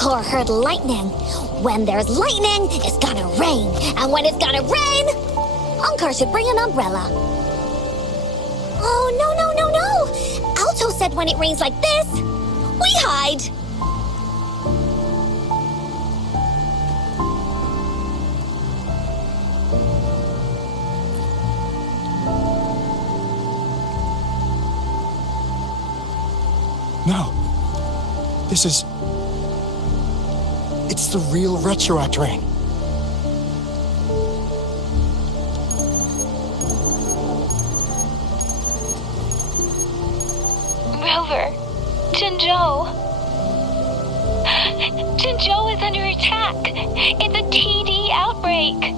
Encore heard lightning. When there's lightning, it's gonna rain. And when it's gonna rain, Encore should bring an umbrella. Oh, no, no, no, no! Alto said when it rains like this, we hide! No. This is... It's the real Retroact rain. Rover, Jinzhou. Jinzhou is under attack. It's a TD outbreak.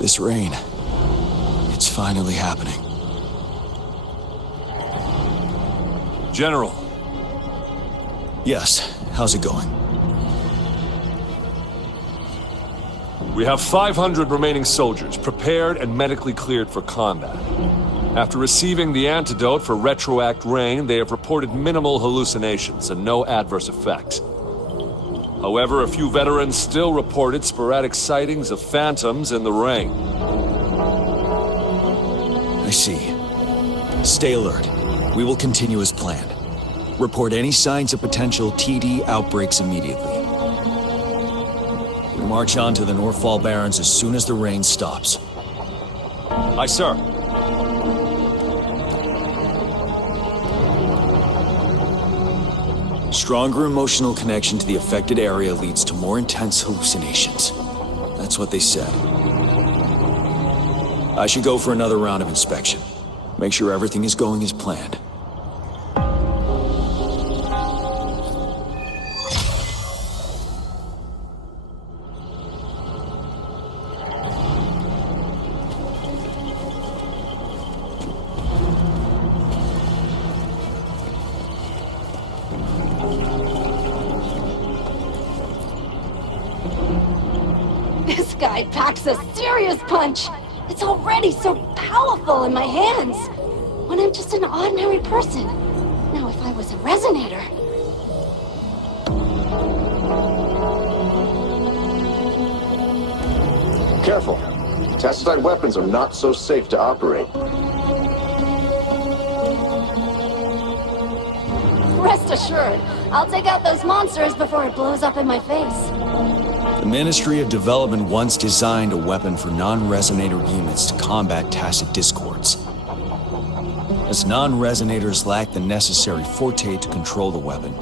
This rain, it's finally happening. General. Yes, how's it going? We have 500 remaining soldiers, prepared and medically cleared for combat. After receiving the antidote for Retroact rain, they have reported minimal hallucinations and no adverse effects. However, a few veterans still reported sporadic sightings of phantoms in the rain. I see. Stay alert. We will continue as planned. Report any signs of potential TD outbreaks immediately. We march on to the Northfall Barrens as soon as the rain stops. Aye, sir. Stronger emotional connection to the affected area leads to more intense hallucinations. That's what they said. I should go for another round of inspection. Make sure everything is going as planned. This guy packs a serious punch! It's already so powerful in my hands! When I'm just an ordinary person. Now if I was a resonator... Careful. Test-site weapons are not so safe to operate. Rest assured, I'll take out those monsters before it blows up in my face. The Ministry of Development once designed a weapon for non-resonator units to combat tacit discords. As non-resonators lack the necessary forte to control the weapon,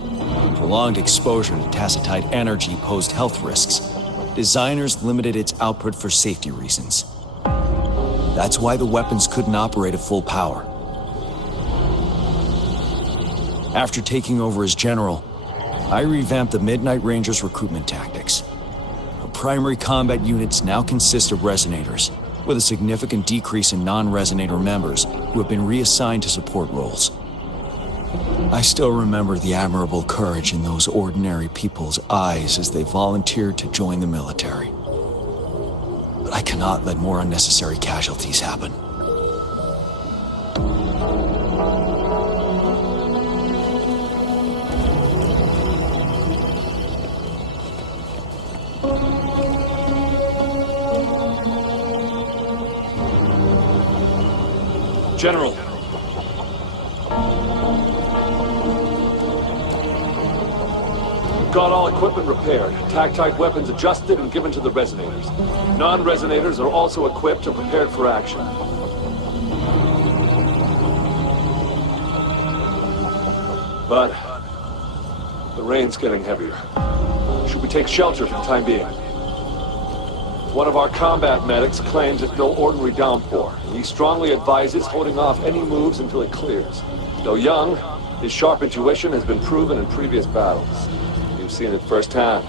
prolonged exposure to tacitite energy posed health risks. Designers limited its output for safety reasons. That's why the weapons couldn't operate at full power. After taking over as general, I revamped the Midnight Rangers' recruitment tactics. Our primary combat units now consist of resonators, with a significant decrease in non-resonator members who have been reassigned to support roles. I still remember the admirable courage in those ordinary people's eyes as they volunteered to join the military. But I cannot let more unnecessary casualties happen. General. Got all equipment repaired, tactite weapons adjusted and given to the resonators. Non-resonators are also equipped and prepared for action. But the rain's getting heavier. Should we take shelter for the time being? One of our combat medics claims it's no ordinary downpour. He strongly advises holding off any moves until it clears. Though young, his sharp intuition has been proven in previous battles. You've seen it firsthand.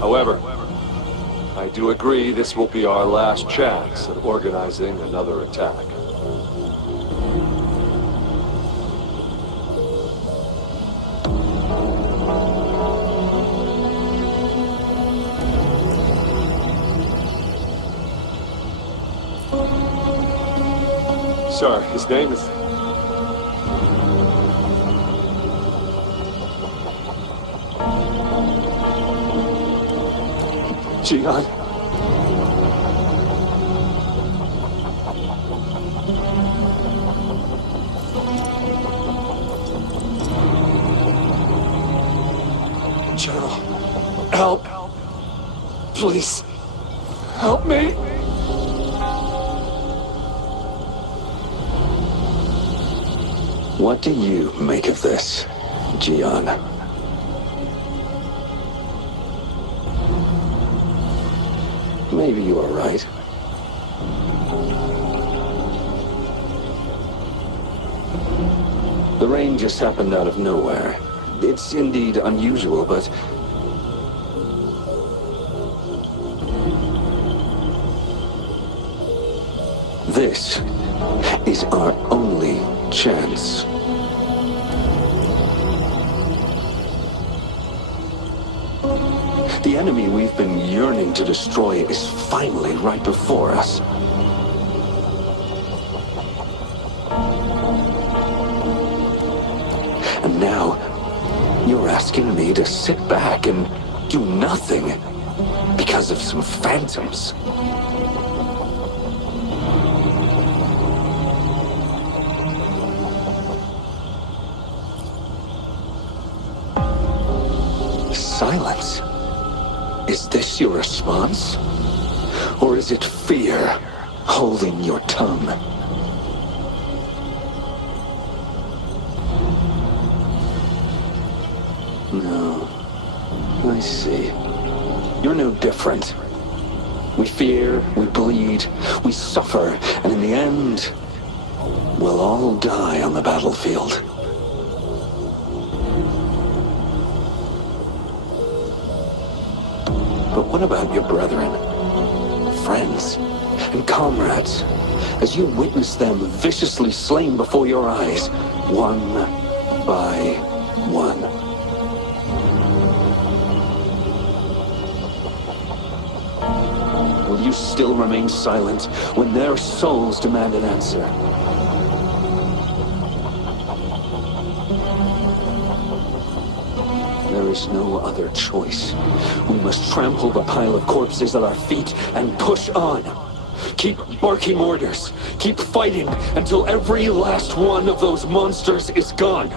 However, I do agree this will be our last chance at organizing another attack. Sorry, his name is... Jian. General, help. Please, help me. What do you make of this, Jian? Maybe you are right. The rain just happened out of nowhere. It's indeed unusual, but... this is our only chance. The enemy we've been yearning to destroy is finally right before us. And now, you're asking me to sit back and do nothing because of some phantoms. Silence. Is this your response? Or is it fear holding your tongue? No. I see. You're no different. We fear, we bleed, we suffer, and in the end, we'll all die on the battlefield. But what about your brethren, friends, and comrades, as you witness them viciously slain before your eyes, one by one? Will you still remain silent when their souls demand an answer? There is no other choice. We must trample the pile of corpses at our feet and push on. Keep barking orders. Keep fighting until every last one of those monsters is gone.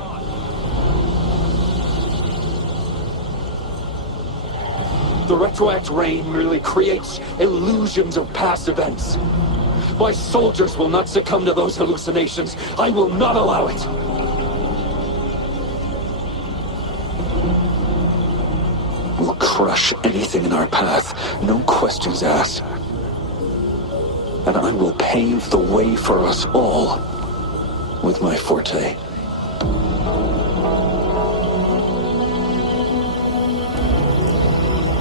The retroact rain merely creates illusions of past events. My soldiers will not succumb to those hallucinations. I will not allow it. We'll crush anything in our path, no questions asked. And I will pave the way for us all with my forte.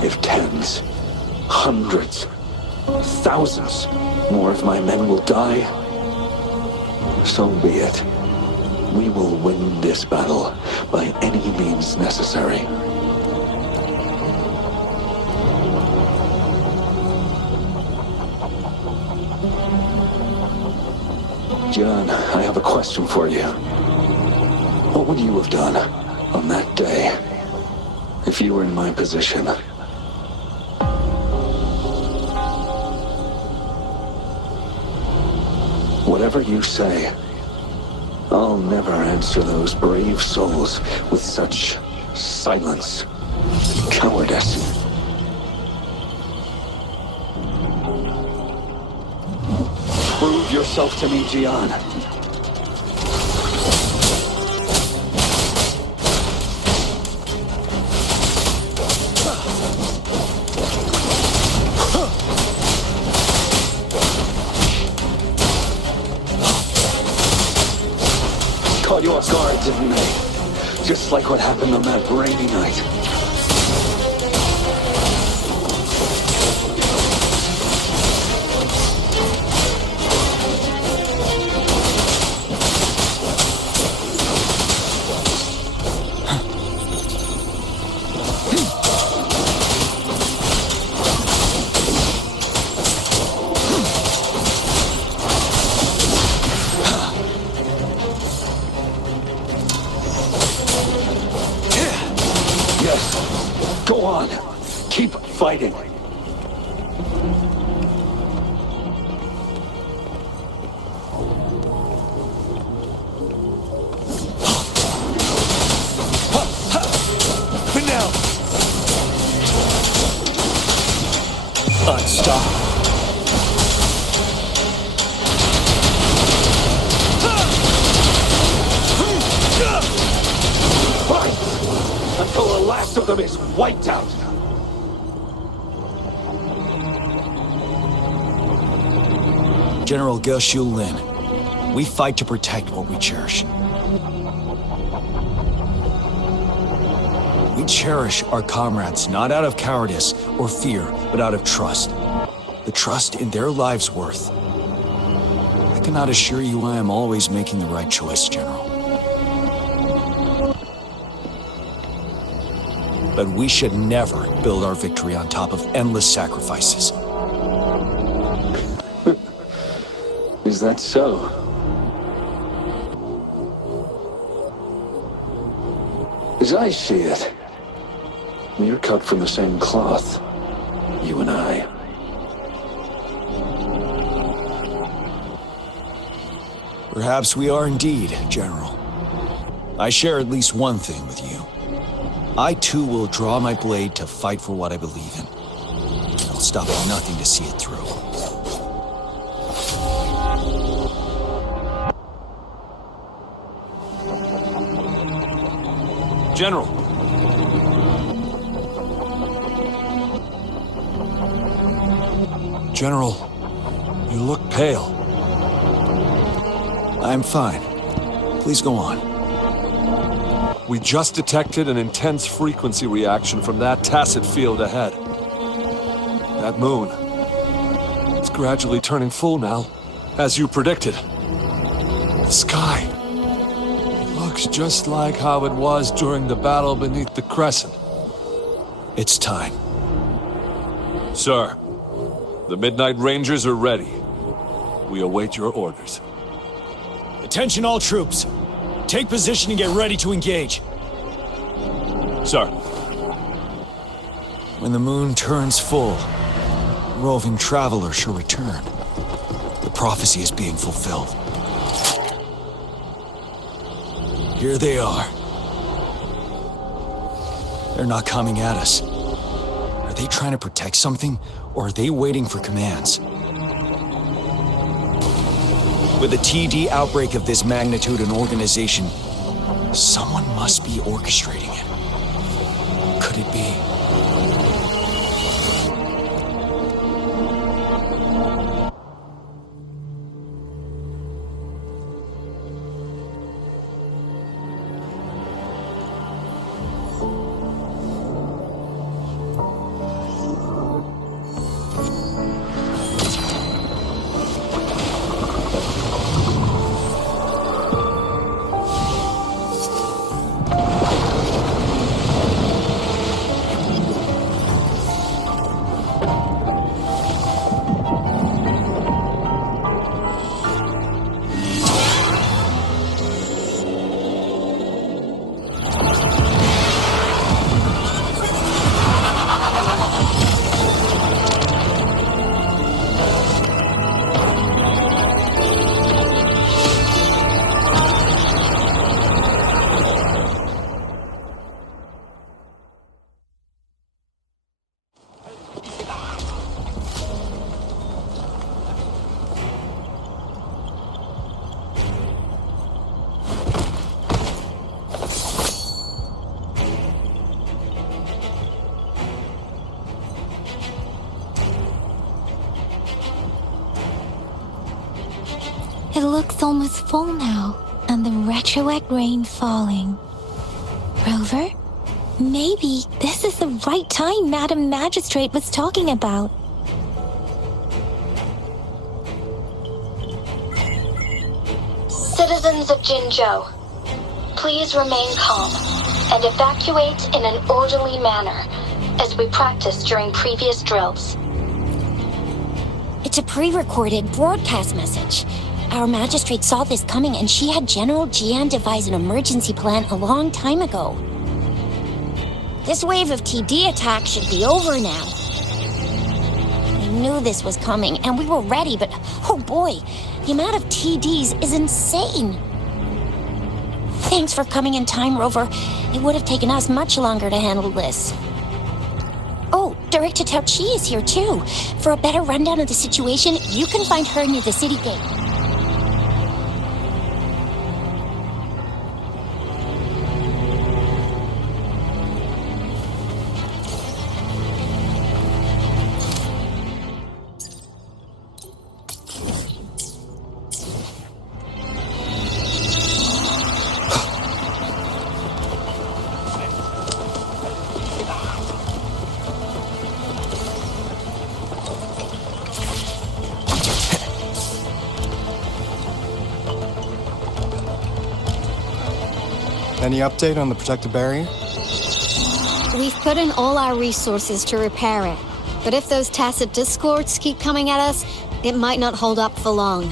If tens, hundreds, thousands more of my men will die, so be it. We will win this battle by any means necessary. Jian, I have a question for you. What would you have done on that day if you were in my position? Whatever you say, I'll never answer those brave souls with such silence, cowardice. Prove yourself to me, Jian. Caught you off guard, didn't they? Just like what happened on that rainy night. fighting. But now! Unstoppable. Fight! Until the last of them is wiped out! General Ge Lin, we fight to protect what we cherish. We cherish our comrades not out of cowardice or fear, but out of trust. The trust in their lives' worth. I cannot assure you I am always making the right choice, General. But we should never build our victory on top of endless sacrifices. Is that so? As I see it, we're cut from the same cloth, you and I. Perhaps we are indeed, General. I share at least one thing with you. I too will draw my blade to fight for what I believe in. I'll stop at nothing to see it through. General. General, you look pale. I'm fine. Please go on. We just detected an intense frequency reaction from that tacit field ahead. That moon. It's gradually turning full now, as you predicted. The sky. It looks just like how it was during the battle beneath the crescent. It's time. Sir, the Midnight Rangers are ready. We await your orders. Attention all troops. Take position and get ready to engage. Sir. When the moon turns full, roving traveler shall return. The prophecy is being fulfilled. Here they are. They're not coming at us. Are they trying to protect something, or are they waiting for commands? With a TD outbreak of this magnitude and organization, someone must be orchestrating it. Could it be? It looks almost full now, and the retroact rain falling. Rover? Maybe this is the right time Madam Magistrate was talking about. Citizens of Jinzhou, please remain calm and evacuate in an orderly manner, as we practiced during previous drills. It's a pre-recorded broadcast message. Our magistrate saw this coming and she had General Jian devise an emergency plan a long time ago. This wave of TD attacks should be over now. knew this was coming, and we were ready, but oh boy, the amount of TDs is insane. Thanks for coming in time, Rover. It would have taken us much longer to handle this. Oh, Director Tao Chi is here too. For a better rundown of the situation, you can find her near the city gate. Any update on the protective barrier? We've put in all our resources to repair it. But if those tacit discords keep coming at us, it might not hold up for long.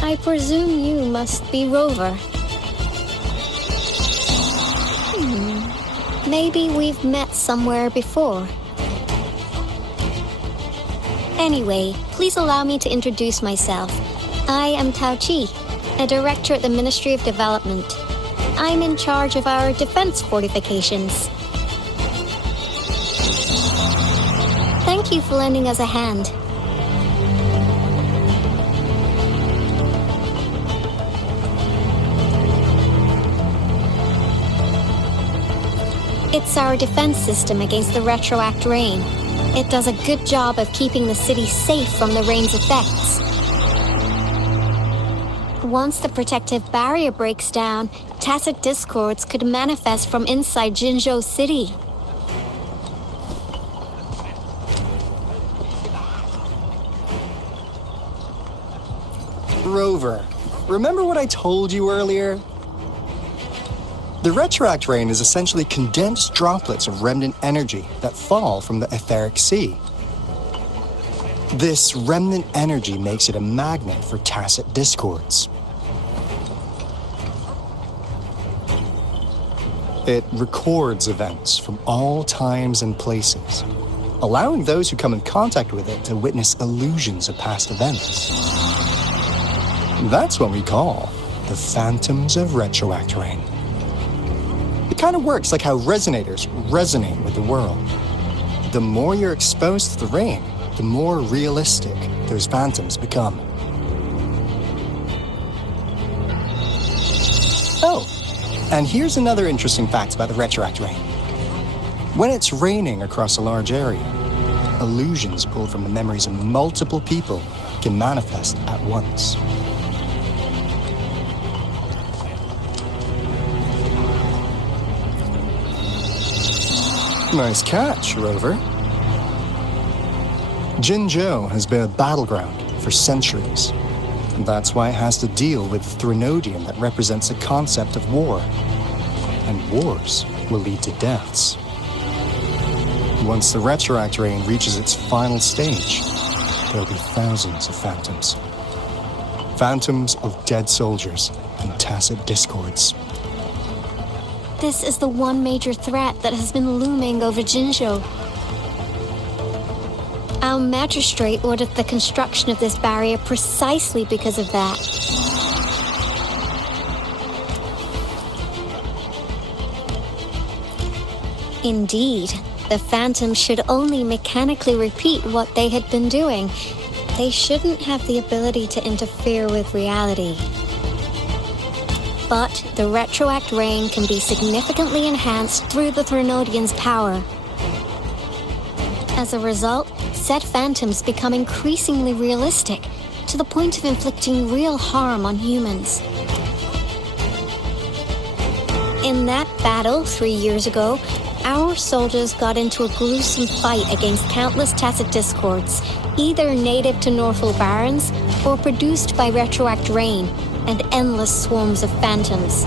I presume you must be Rover. Maybe we've met somewhere before. Anyway, please allow me to introduce myself. I am Tao Chi, a director at the Ministry of Development. I'm in charge of our defense fortifications. Thank you for lending us a hand. It's our defense system against the retroact rain. It does a good job of keeping the city safe from the rain's effects. Once the protective barrier breaks down, tacit discords could manifest from inside Jinzhou City. Rover, remember what I told you earlier? The retroact rain is essentially condensed droplets of remnant energy that fall from the etheric sea. This remnant energy makes it a magnet for tacit discords. It records events from all times and places, allowing those who come in contact with it to witness illusions of past events. That's what we call the phantoms of retroact rain. It kind of works like how resonators resonate with the world. The more you're exposed to the rain, the more realistic those phantoms become. Oh, and here's another interesting fact about the retroact rain. When it's raining across a large area, illusions pulled from the memories of multiple people can manifest at once. Nice catch, Rover. Jinzhou has been a battleground for centuries. And that's why it has to deal with the Threnodium that represents the concept of war. And wars will lead to deaths. Once the retroact rain reaches its final stage, there'll be thousands of phantoms. Phantoms of dead soldiers and tacit discords. This is the one major threat that has been looming over Jinzhou. Our magistrate ordered the construction of this barrier precisely because of that. Indeed, the phantoms should only mechanically repeat what they had been doing. They shouldn't have the ability to interfere with reality. But the retroact rain can be significantly enhanced through the Threnodian's power. As a result, said phantoms become increasingly realistic, to the point of inflicting real harm on humans. In that battle 3 years ago, our soldiers got into a gruesome fight against countless tacit discords, either native to Northwell Barrens or produced by retroact rain and endless swarms of phantoms.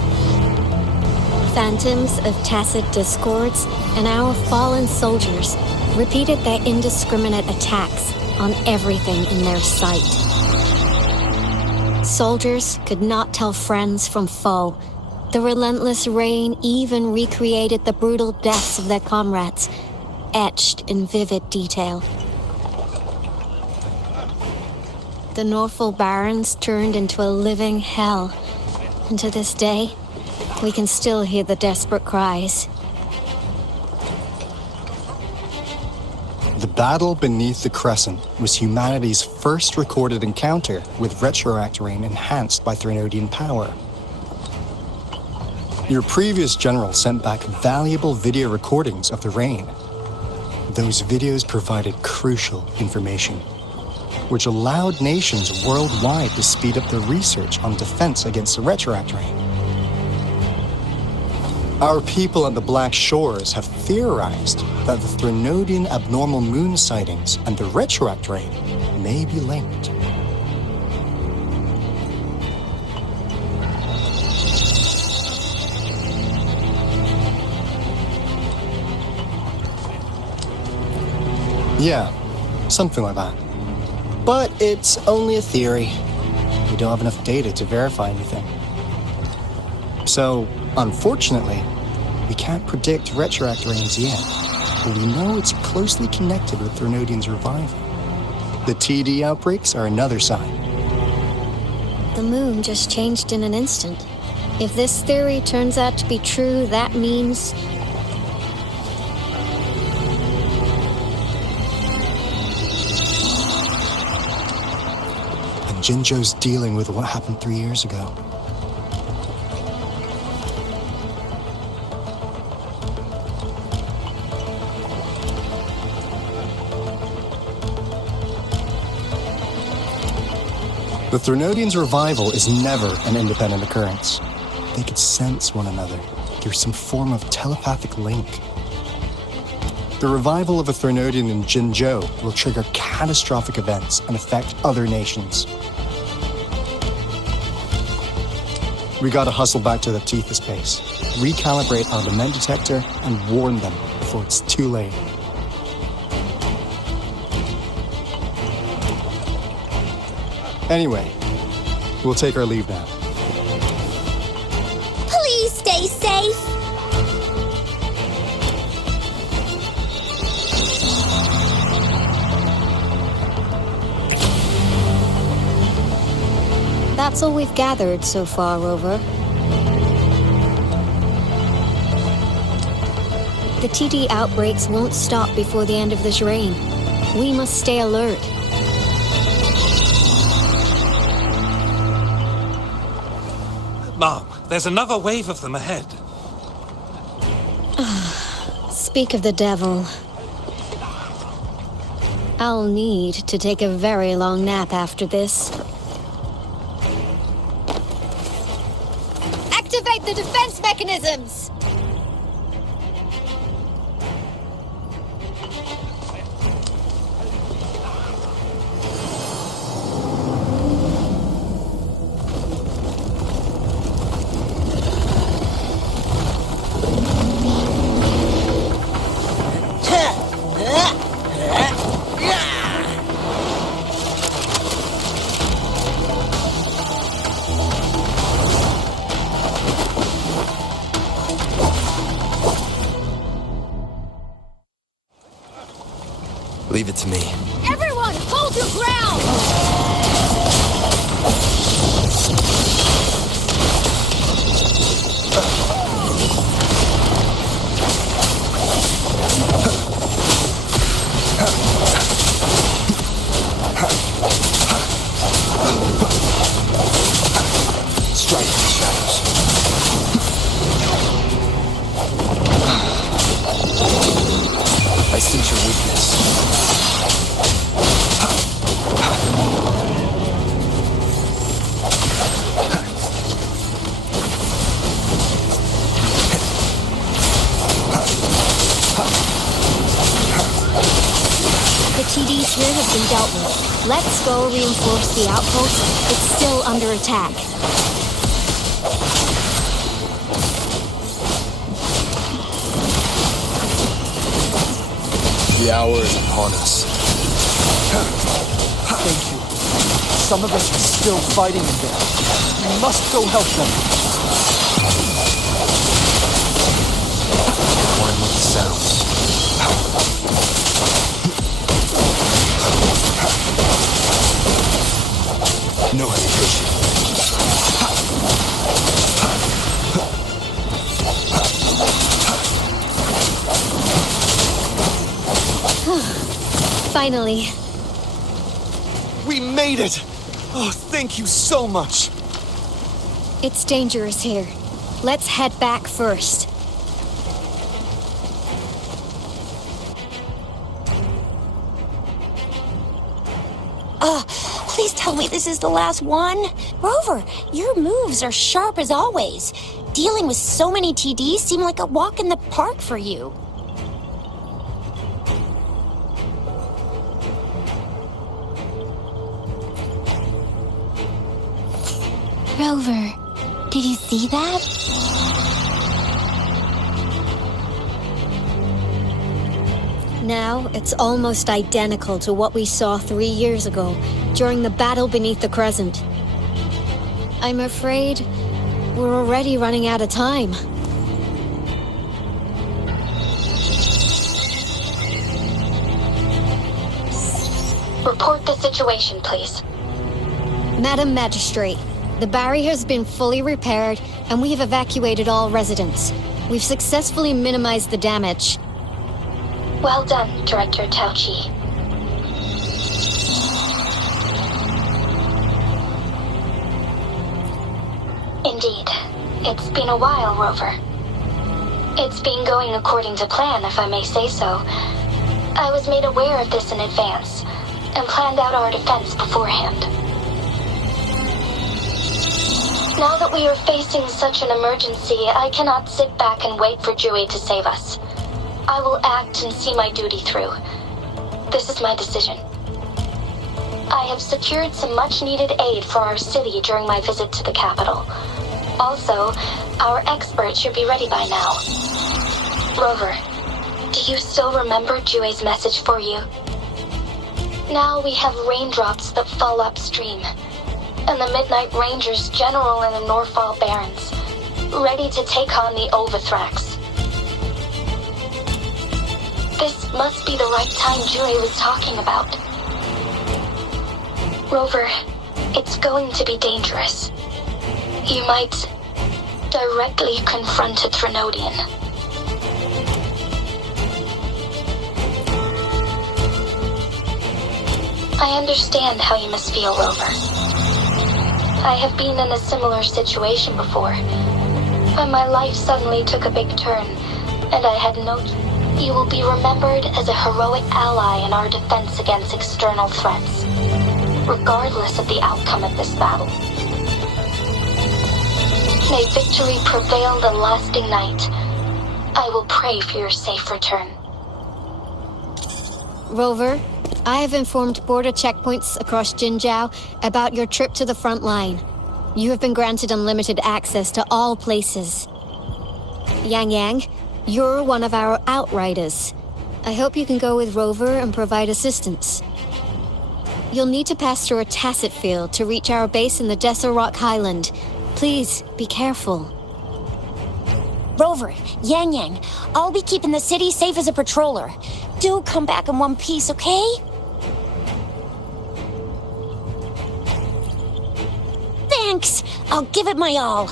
Phantoms of tacit discords and our fallen soldiers repeated their indiscriminate attacks on everything in their sight. Soldiers could not tell friends from foe, The relentless rain even recreated the brutal deaths of their comrades, etched in vivid detail. The Norfolk Barrens turned into a living hell, and to this day, we can still hear the desperate cries. The battle beneath the Crescent was humanity's first recorded encounter with retroact rain enhanced by Threnodian power. Your previous general sent back valuable video recordings of the rain. Those videos provided crucial information, which allowed nations worldwide to speed up their research on defense against the retroact rain. Our people at the Black Shores have theorized that the Threnodian abnormal moon sightings and the retroact rain may be linked. Yeah, something like that. But it's only a theory. We don't have enough data to verify anything. So, unfortunately, we can't predict retroact rains yet, but we know it's closely connected with Threnodian's revival. The TD outbreaks are another sign. The moon just changed in an instant. If this theory turns out to be true, that means... And Jinzhou's dealing with what happened 3 years ago. The Threnodians' revival is never an independent occurrence. They could sense one another through some form of telepathic link. The revival of a Threnodian in Jinzhou will trigger catastrophic events and affect other nations. We gotta hustle back to the Tethys base, recalibrate our lament detector, and warn them before it's too late. Anyway, we'll take our leave now. Please stay safe. That's all we've gathered so far, Rover. The TD outbreaks won't stop before the end of this reign. We must stay alert. Mom, there's another wave of them ahead. Speak of the devil. I'll need to take a very long nap after this. Activate the defense mechanisms! Leave it to me. Everyone, hold your ground! Strike the shadows. I sense your weakness. The TDs here have been dealt with. Let's go reinforce the outpost. It's still under attack. The hour is upon us. Thank you. Some of us are still fighting in there. We must go help them. sounds. No hesitation. Finally. We made it! Oh, thank you so much! It's dangerous here. Let's head back first. Please tell me this is the last one. Rover, your moves are sharp as always. Dealing with so many TDs seemed like a walk in the park for you. Rover, did you see that? Now, it's almost identical to what we saw 3 years ago, during the battle beneath the Crescent. I'm afraid we're already running out of time. Report the situation, please. Madam Magistrate, the barrier has been fully repaired, and we have evacuated all residents. We've successfully minimized the damage. Well done, Director Tauchi. Indeed. It's been a while, Rover. It's been going according to plan, if I may say so. I was made aware of this in advance, and planned out our defense beforehand. Now that we are facing such an emergency, I cannot sit back and wait for Jui to save us. I will act and see my duty through. This is my decision. I have secured some much-needed aid for our city during my visit to the capital. Also, our expert should be ready by now. Rover, do you still remember Jue's message for you? Now we have raindrops that fall upstream, and the Midnight Rangers general in the Norfall Barrens, ready to take on the Overthrax. This must be the right time Jue was talking about. Rover, it's going to be dangerous. You might directly confront a Trinodian. I understand how you must feel, Rover. I have been in a similar situation before, when my life suddenly took a big turn, and I had no... You will be remembered as a heroic ally in our defense against external threats, regardless of the outcome of this battle. May victory prevail the lasting night. I will pray for your safe return. Rover, I have informed border checkpoints across Jinzhou about your trip to the front line. You have been granted unlimited access to all places. Yang, you're one of our outriders. I hope you can go with Rover and provide assistance. You'll need to pass through a tacit field to reach our base in the Desert Rock Highland. Please, be careful. Rover, Yang, I'll be keeping the city safe as a patroller. Do come back in one piece, okay? Thanks! I'll give it my all.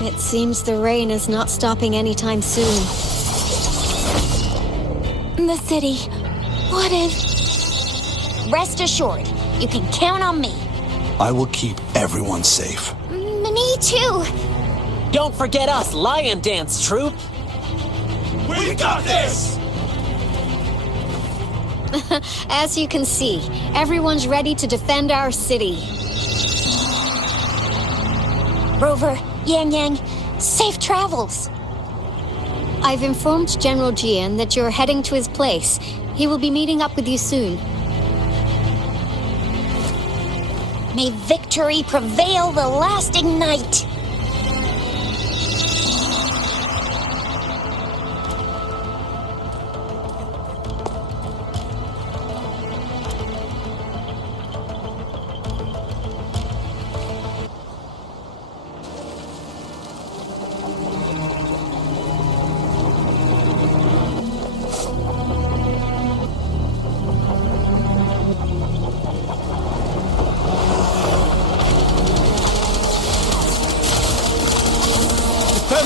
It seems the rain is not stopping anytime soon. The city. What if... Rest assured, you can count on me. I will keep everyone safe. Me too. Don't forget us, Lion Dance Troop! We got this! As you can see, everyone's ready to defend our city. Rover, Yang, safe travels. I've informed General Jian that you're heading to his place. He will be meeting up with you soon. May victory prevail the lasting night.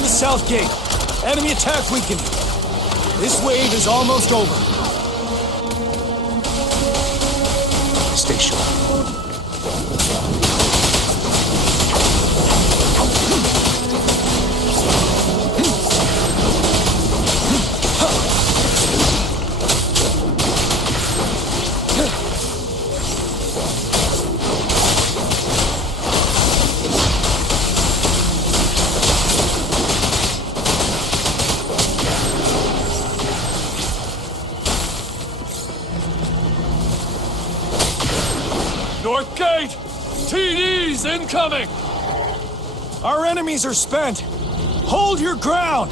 the south gate. Enemy attack weakening. This wave is almost over. Stay sharp. North Gate! TDs incoming! Our enemies are spent. Hold your ground!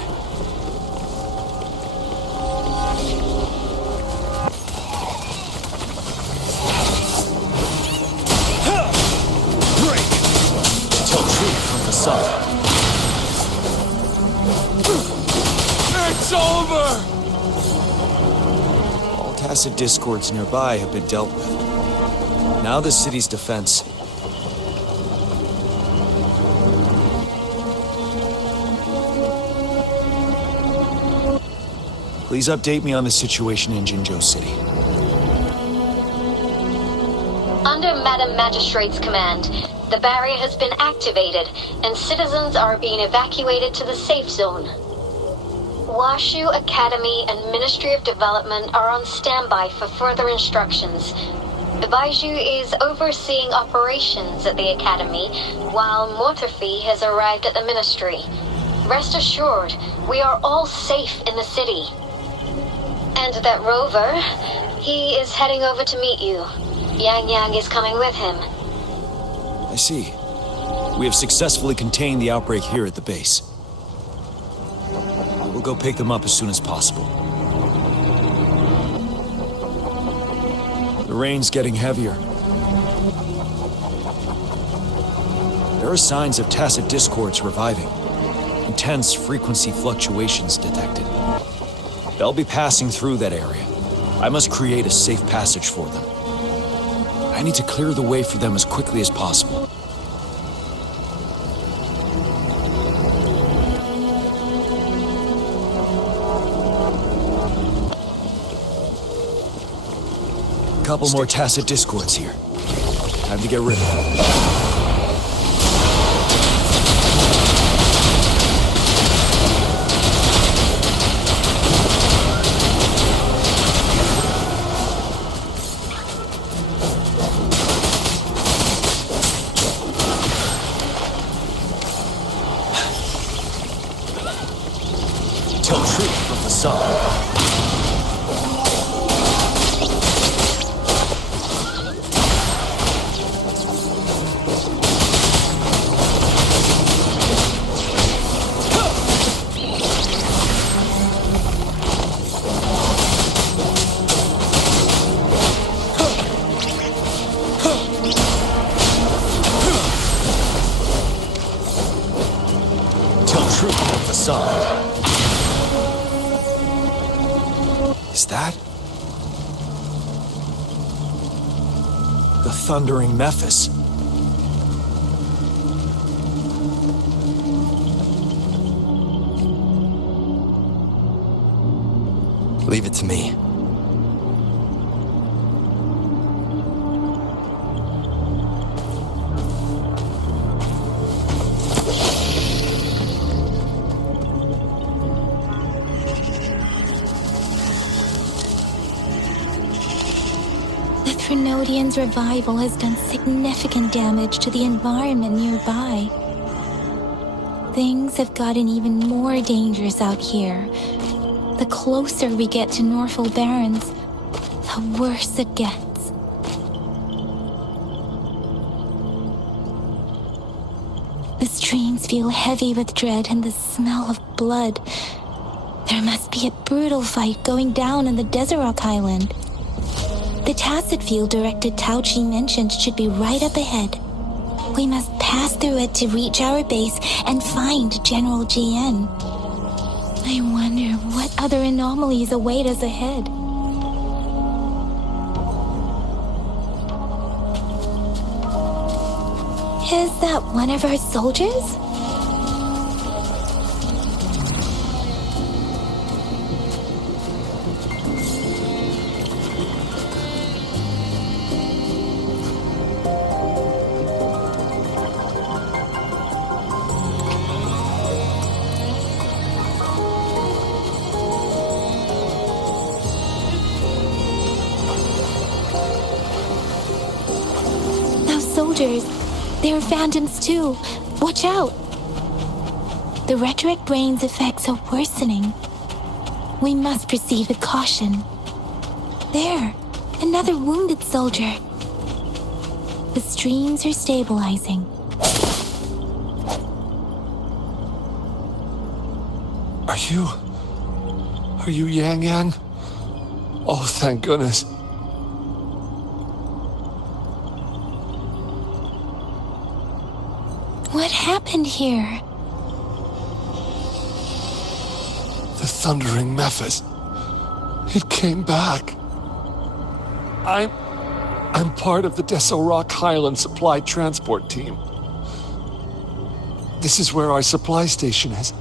Break! Tell truth from the sun. It's over! All tacit discords nearby have been dealt with. Now the city's defense. Please update me on the situation in Jinzhou City. Under Madam Magistrate's command, the barrier has been activated, and citizens are being evacuated to the safe zone. Washu Academy and Ministry of Development are on standby for further instructions. Baiju is overseeing operations at the Academy, while Mortarfi has arrived at the Ministry. Rest assured, we are all safe in the city. And that rover, he is heading over to meet you. Yang Yang is coming with him. I see. We have successfully contained the outbreak here at the base. We'll go pick them up as soon as possible. The rain's getting heavier. There are signs of tacit discords reviving. Intense frequency fluctuations detected. They'll be passing through that area. I must create a safe passage for them. I need to clear the way for them as quickly as possible. Couple more tacit discords here. Time to get rid of them. Tell truth from the sun. Is that the thundering Mephis? Leave it to me. Trinodian's revival has done significant damage to the environment nearby. Things have gotten even more dangerous out here. The closer we get to Norfolk Barrens, the worse it gets. The streams feel heavy with dread and the smell of blood. There must be a brutal fight going down in the Desert Rock Island. The tacit field directed Tao Chi mentioned should be right up ahead. We must pass through it to reach our base and find General GN. I wonder what other anomalies await us ahead. Is that one of our soldiers? soldiers. There are phantoms too. Watch out. The rhetoric brain's effects are worsening. We must proceed with caution. There, another wounded soldier. The streams are stabilizing. Are you Yang Yang? Oh, thank goodness. What happened here? The thundering Mephis. It came back. I'm part of the Deso Rock Highland Supply Transport Team. This is where our supply station is.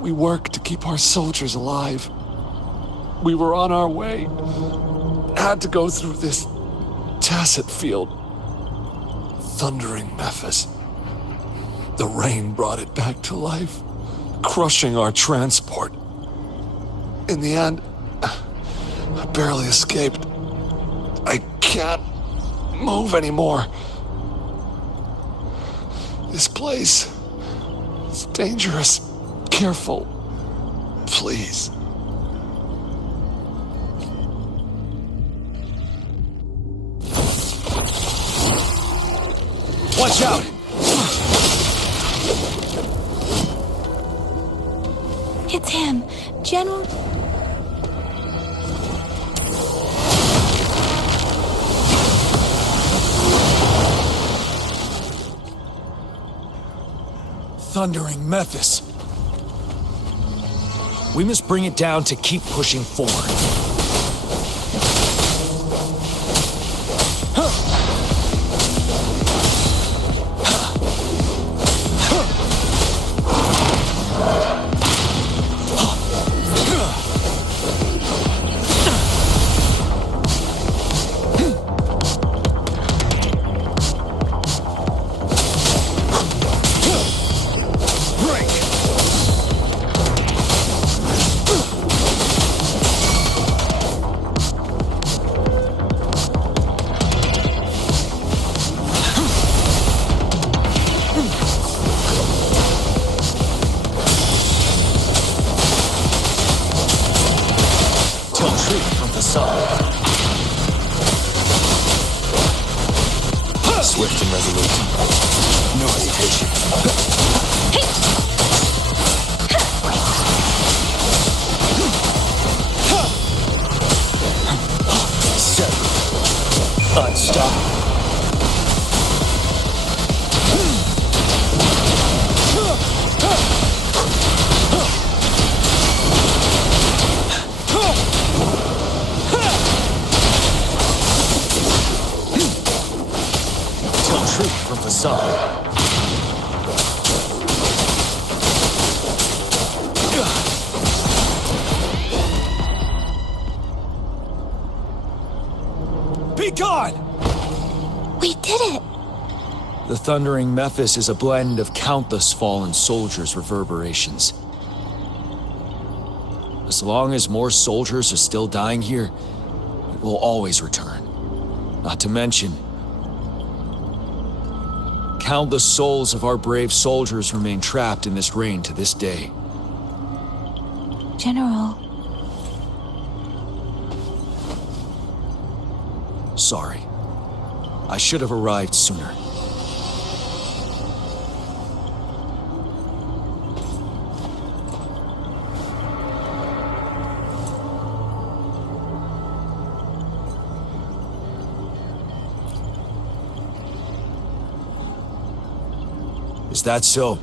We work to keep our soldiers alive. We were on our way. Had to go through this tacit field. Thundering Mephis. The rain brought it back to life, crushing our transport. In the end, I barely escaped. I can't move anymore. This place is dangerous. Careful, please. Watch out! It's him, General. Thundering Mephis. We must bring it down to keep pushing forward. Swift and resolute. No hesitation. Set. Unstoppable. From facade. Be gone! We did it! The Thundering Mephis is a blend of countless fallen soldiers' reverberations. As long as more soldiers are still dying here, it will always return. Not to mention, countless souls of our brave soldiers remain trapped in this rain to this day. General. Sorry. I should have arrived sooner. Is that so?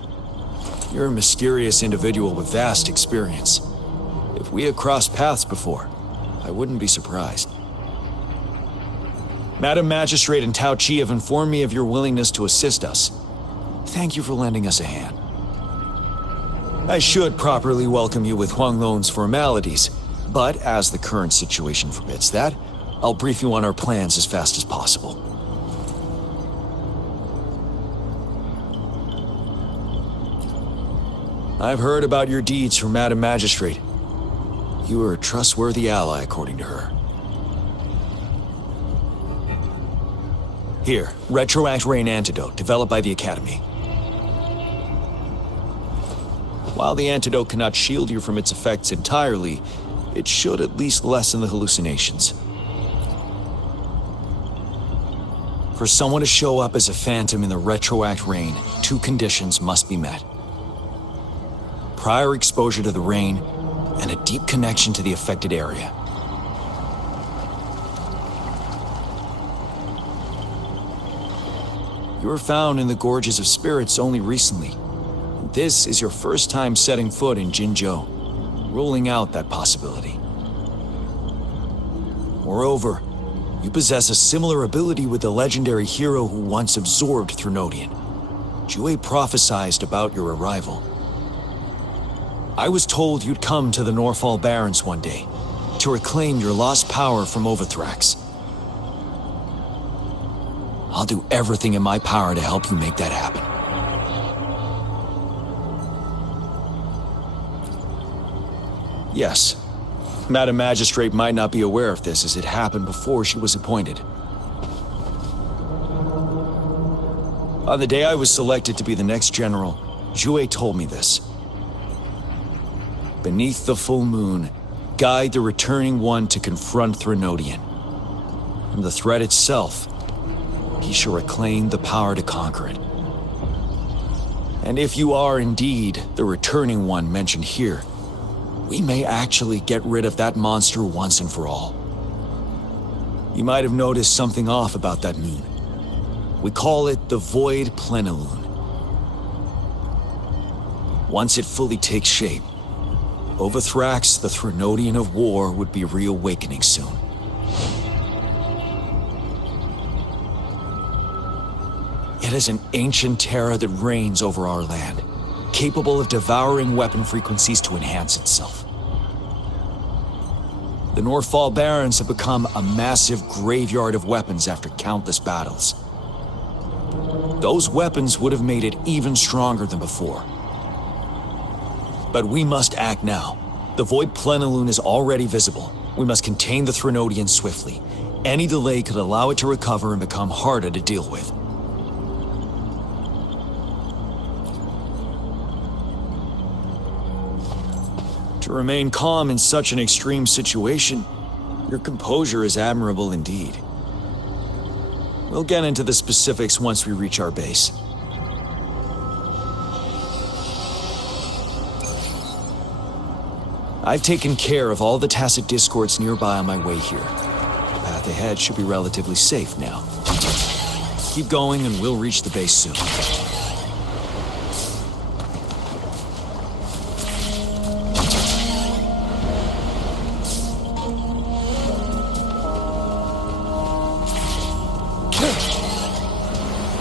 You're a mysterious individual with vast experience. If we had crossed paths before, I wouldn't be surprised. Madam Magistrate and Tao Chi have informed me of your willingness to assist us. Thank you for lending us a hand. I should properly welcome you with Huang Lon's formalities, but as the current situation forbids that, I'll brief you on our plans as fast as possible. I've heard about your deeds from Madam Magistrate. You are a trustworthy ally, according to her. Here, Retroact Rain Antidote, developed by the Academy. While the antidote cannot shield you from its effects entirely, it should at least lessen the hallucinations. For someone to show up as a phantom in the Retroact Rain, 2 conditions must be met. Prior exposure to the rain, and a deep connection to the affected area. You were found in the Gorges of Spirits only recently. This is your first time setting foot in Jinzhou, ruling out that possibility. Moreover, you possess a similar ability with the legendary hero who once absorbed Threnodian. Jue prophesized about your arrival. I was told you'd come to the Norfall Barrens one day, to reclaim your lost power from Overthrax. I'll do everything in my power to help you make that happen. Yes, Madam Magistrate might not be aware of this as it happened before she was appointed. On the day I was selected to be the next general, Jue told me this. Beneath the full moon, guide the returning one to confront Threnodian. From the threat itself, he shall reclaim the power to conquer it. And if you are indeed the returning one mentioned here, we may actually get rid of that monster once and for all. You might have noticed something off about that moon. We call it the Void Plenilune. Once it fully takes shape, Overthrax, the Threnodian of War, would be reawakening soon. It is an ancient terror that reigns over our land, capable of devouring weapon frequencies to enhance itself. The Norfall Barrens have become a massive graveyard of weapons after countless battles. Those weapons would have made it even stronger than before. But we must act now. The Void Plenilune is already visible. We must contain the Threnodian swiftly. Any delay could allow it to recover and become harder to deal with. To remain calm in such an extreme situation, your composure is admirable indeed. We'll get into the specifics once we reach our base. I've taken care of all the tacit discords nearby on my way here. The path ahead should be relatively safe now. Keep going and we'll reach the base soon.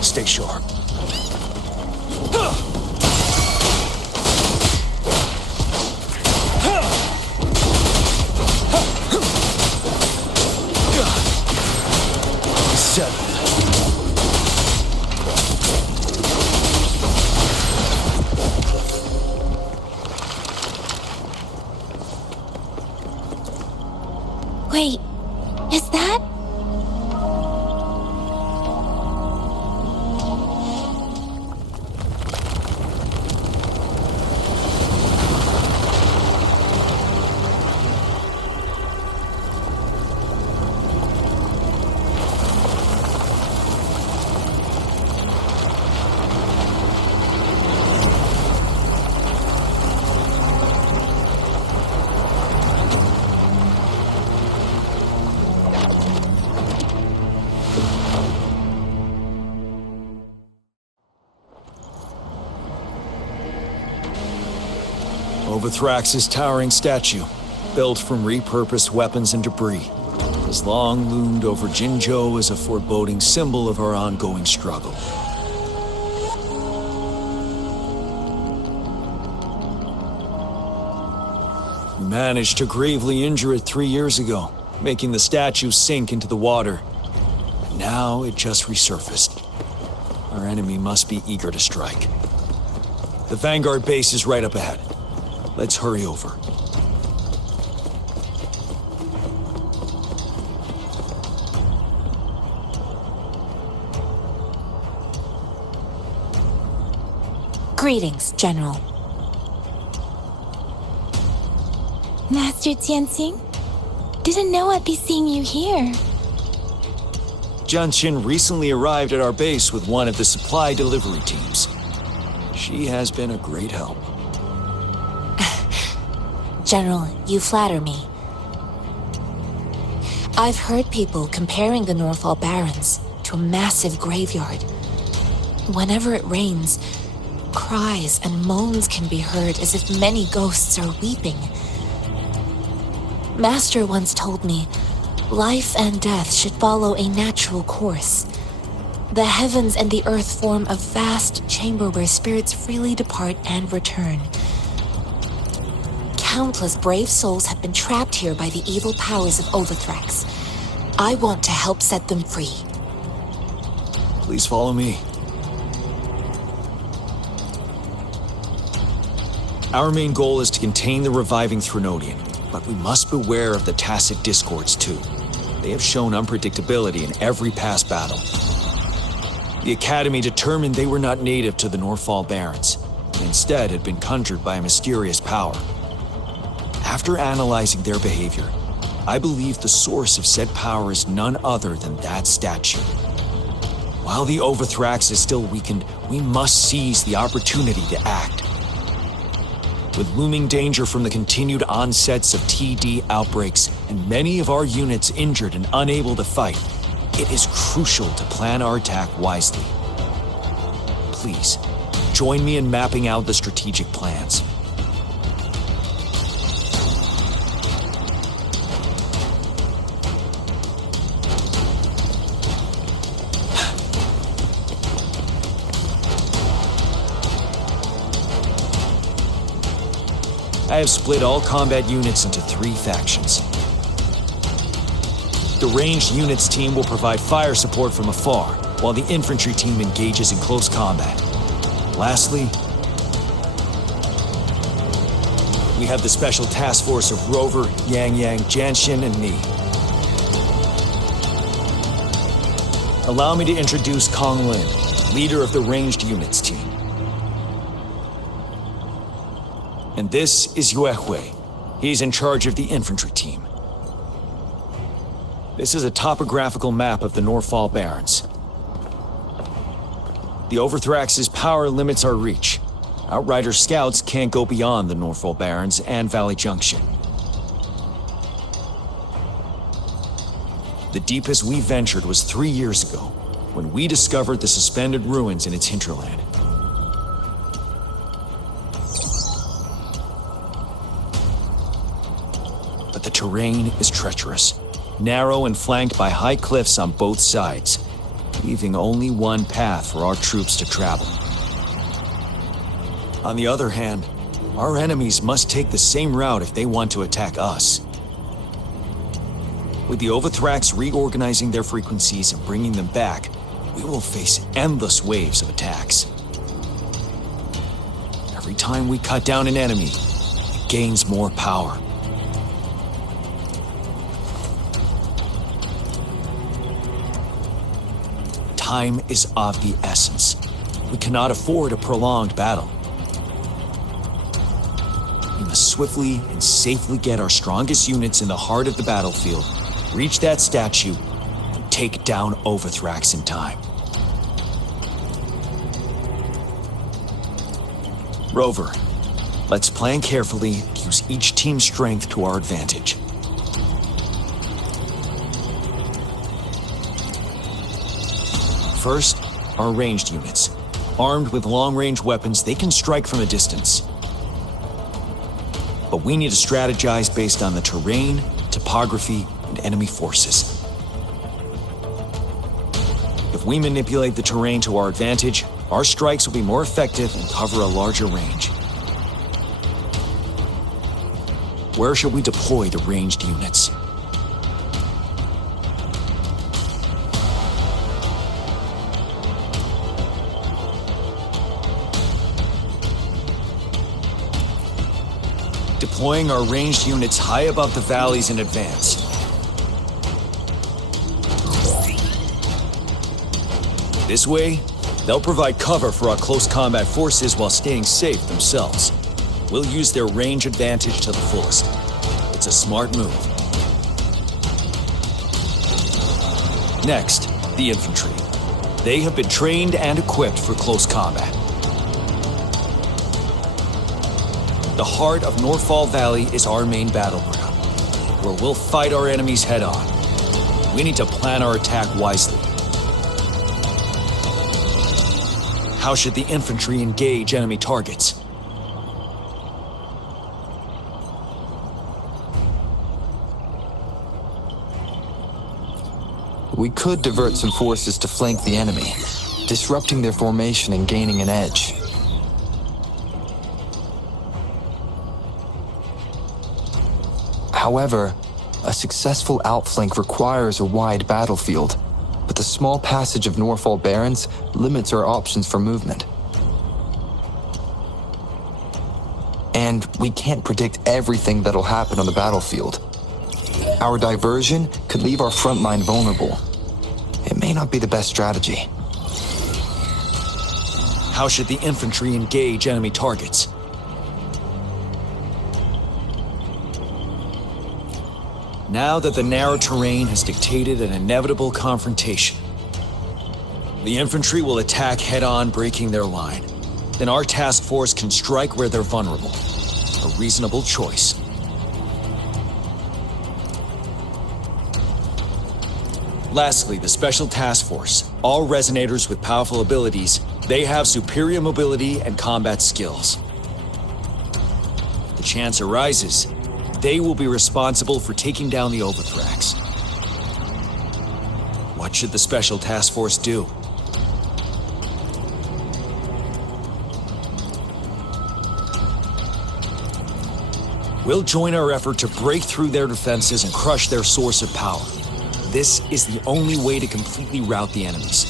Stay sharp. Wait, is that? Overthrax's towering statue, built from repurposed weapons and debris, has long loomed over Jinzhou as a foreboding symbol of our ongoing struggle. We managed to gravely injure it 3 years ago, making the statue sink into the water. Now it just resurfaced. Our enemy must be eager to strike. The Vanguard base is right up ahead. Let's hurry over. Greetings, General. Master Tianxing? Didn't know I'd be seeing you here. Jianqin recently arrived at our base with one of the supply delivery teams. She has been a great help. General, you flatter me. I've heard people comparing the Northall Barrens to a massive graveyard. Whenever it rains, cries and moans can be heard as if many ghosts are weeping. Master once told me, life and death should follow a natural course. The heavens and the earth form a vast chamber where spirits freely depart and return. Countless brave souls have been trapped here by the evil powers of Overthrax. I want to help set them free. Please follow me. Our main goal is to contain the reviving Threnodian, but we must beware of the Tacit Discords too. They have shown unpredictability in every past battle. The Academy determined they were not native to the Northall Barrens, and instead had been conjured by a mysterious power. After analyzing their behavior, I believe the source of said power is none other than that statue. While the Overthrax is still weakened, we must seize the opportunity to act. With looming danger from the continued onsets of TD outbreaks and many of our units injured and unable to fight, it is crucial to plan our attack wisely. Please, join me in mapping out the strategic plans. I have split all combat units into 3 factions. The ranged units team will provide fire support from afar, while the infantry team engages in close combat. Lastly, we have the special task force of Rover, Yang Yang, Jianxin, and me. Allow me to introduce Kong Lin, leader of the ranged units team. And this is Yue Hui. He's in charge of the infantry team. This is a topographical map of the Northall Barrens. The Overthrax's power limits our reach. Outrider scouts can't go beyond the Northall Barrens and Valley Junction. The deepest we ventured was 3 years ago, when we discovered the suspended ruins in its hinterland. But the terrain is treacherous, narrow and flanked by high cliffs on both sides, leaving only one path for our troops to travel. On the other hand, our enemies must take the same route if they want to attack us. With the Overthrax reorganizing their frequencies and bringing them back, we will face endless waves of attacks. Every time we cut down an enemy, it gains more power. Time is of the essence. We cannot afford a prolonged battle. We must swiftly and safely get our strongest units in the heart of the battlefield, reach that statue, and take down Overthrax in time. Rover, let's plan carefully and use each team's strength to our advantage. First, our ranged units. Armed with long-range weapons, they can strike from a distance. But we need to strategize based on the terrain, topography, and enemy forces. If we manipulate the terrain to our advantage, our strikes will be more effective and cover a larger range. Where should we deploy the ranged units? Deploying our ranged units high above the valleys in advance. This way, They'll provide cover for our close combat forces while staying safe themselves. We'll use their range advantage to the fullest. It's a smart move. Next, the infantry. They have been trained and equipped for close combat. The heart of Northfall Valley is our main battleground, where we'll fight our enemies head-on. We need to plan our attack wisely. How should the infantry engage enemy targets? We could divert some forces to flank the enemy, disrupting their formation and gaining an edge. However, a successful outflank requires a wide battlefield, but the small passage of Northfall Barrens limits our options for movement. And we can't predict everything that'll happen on the battlefield. Our diversion could leave our front line vulnerable. It may not be the best strategy. How should the infantry engage enemy targets? Now that the narrow terrain has dictated an inevitable confrontation, the infantry will attack head-on, breaking their line. Then our task force can strike where they're vulnerable. A reasonable choice. Lastly, the Special Task Force. All resonators with powerful abilities, they have superior mobility and combat skills. The chance arises, they will be responsible for taking down the Overthrax. What should the Special Task Force do? We'll join our effort to break through their defenses and crush their source of power. This is the only way to completely rout the enemies.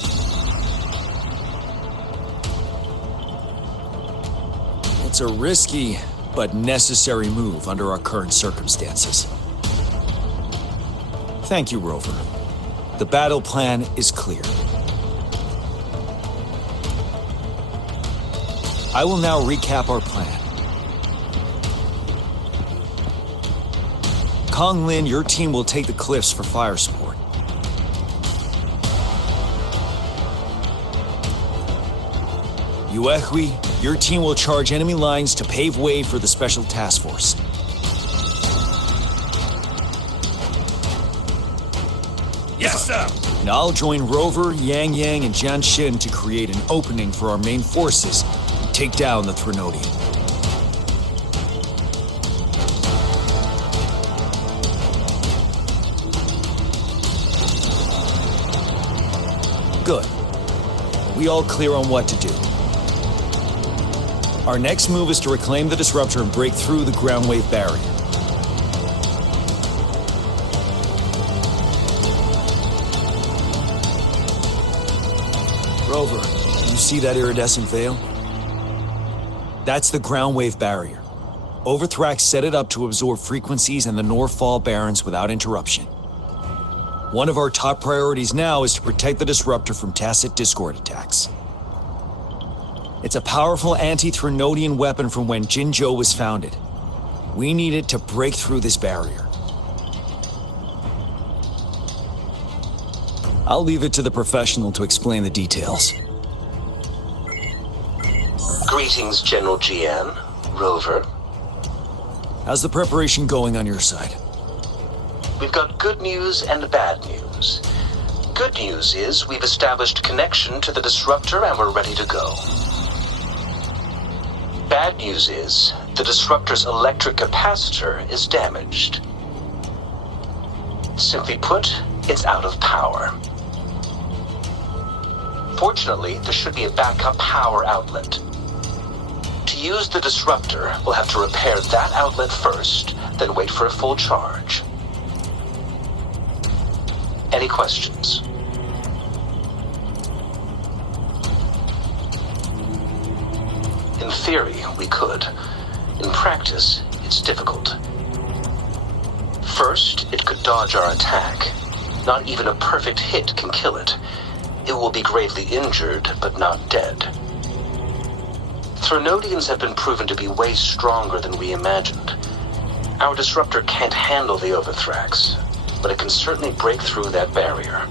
It's a risky but necessary move under our current circumstances. Thank you, Rover. The battle plan is clear. I will now recap our plan. Kong Lin, your team will take the cliffs for fire support. Yuehui, your team will charge enemy lines to pave way for the Special Task Force. Yes, sir! And I'll join Rover, Yang Yang, and Jian Xin to create an opening for our main forces and take down the Threnodian. Good. We all clear on what to do. Our next move is to reclaim the disruptor and break through the ground wave barrier. Rover, you see that iridescent veil? That's the ground wave barrier. Overthrax set it up to absorb frequencies in the Northfall Barrens without interruption. One of our top priorities now is to protect the disruptor from tacit Discord attacks. It's a powerful anti-Threnodian weapon from when Jinzhou was founded. We need it to break through this barrier. I'll leave it to the professional to explain the details. Greetings, General Jian. Rover. How's the preparation going on your side? We've got good news and bad news. Good news is we've established connection to the disruptor and we're ready to go. Bad news is the disruptor's electric capacitor is damaged. Simply put, it's out of power. Fortunately, there should be a backup power outlet. To use the disruptor, we'll have to repair that outlet first, then wait for a full charge. Any questions? In theory, we could. In practice, it's difficult. First, it could dodge our attack. Not even a perfect hit can kill it. It will be gravely injured, but not dead. Threnodians have been proven to be way stronger than we imagined. Our disruptor can't handle the Overthrax, but it can certainly break through that barrier.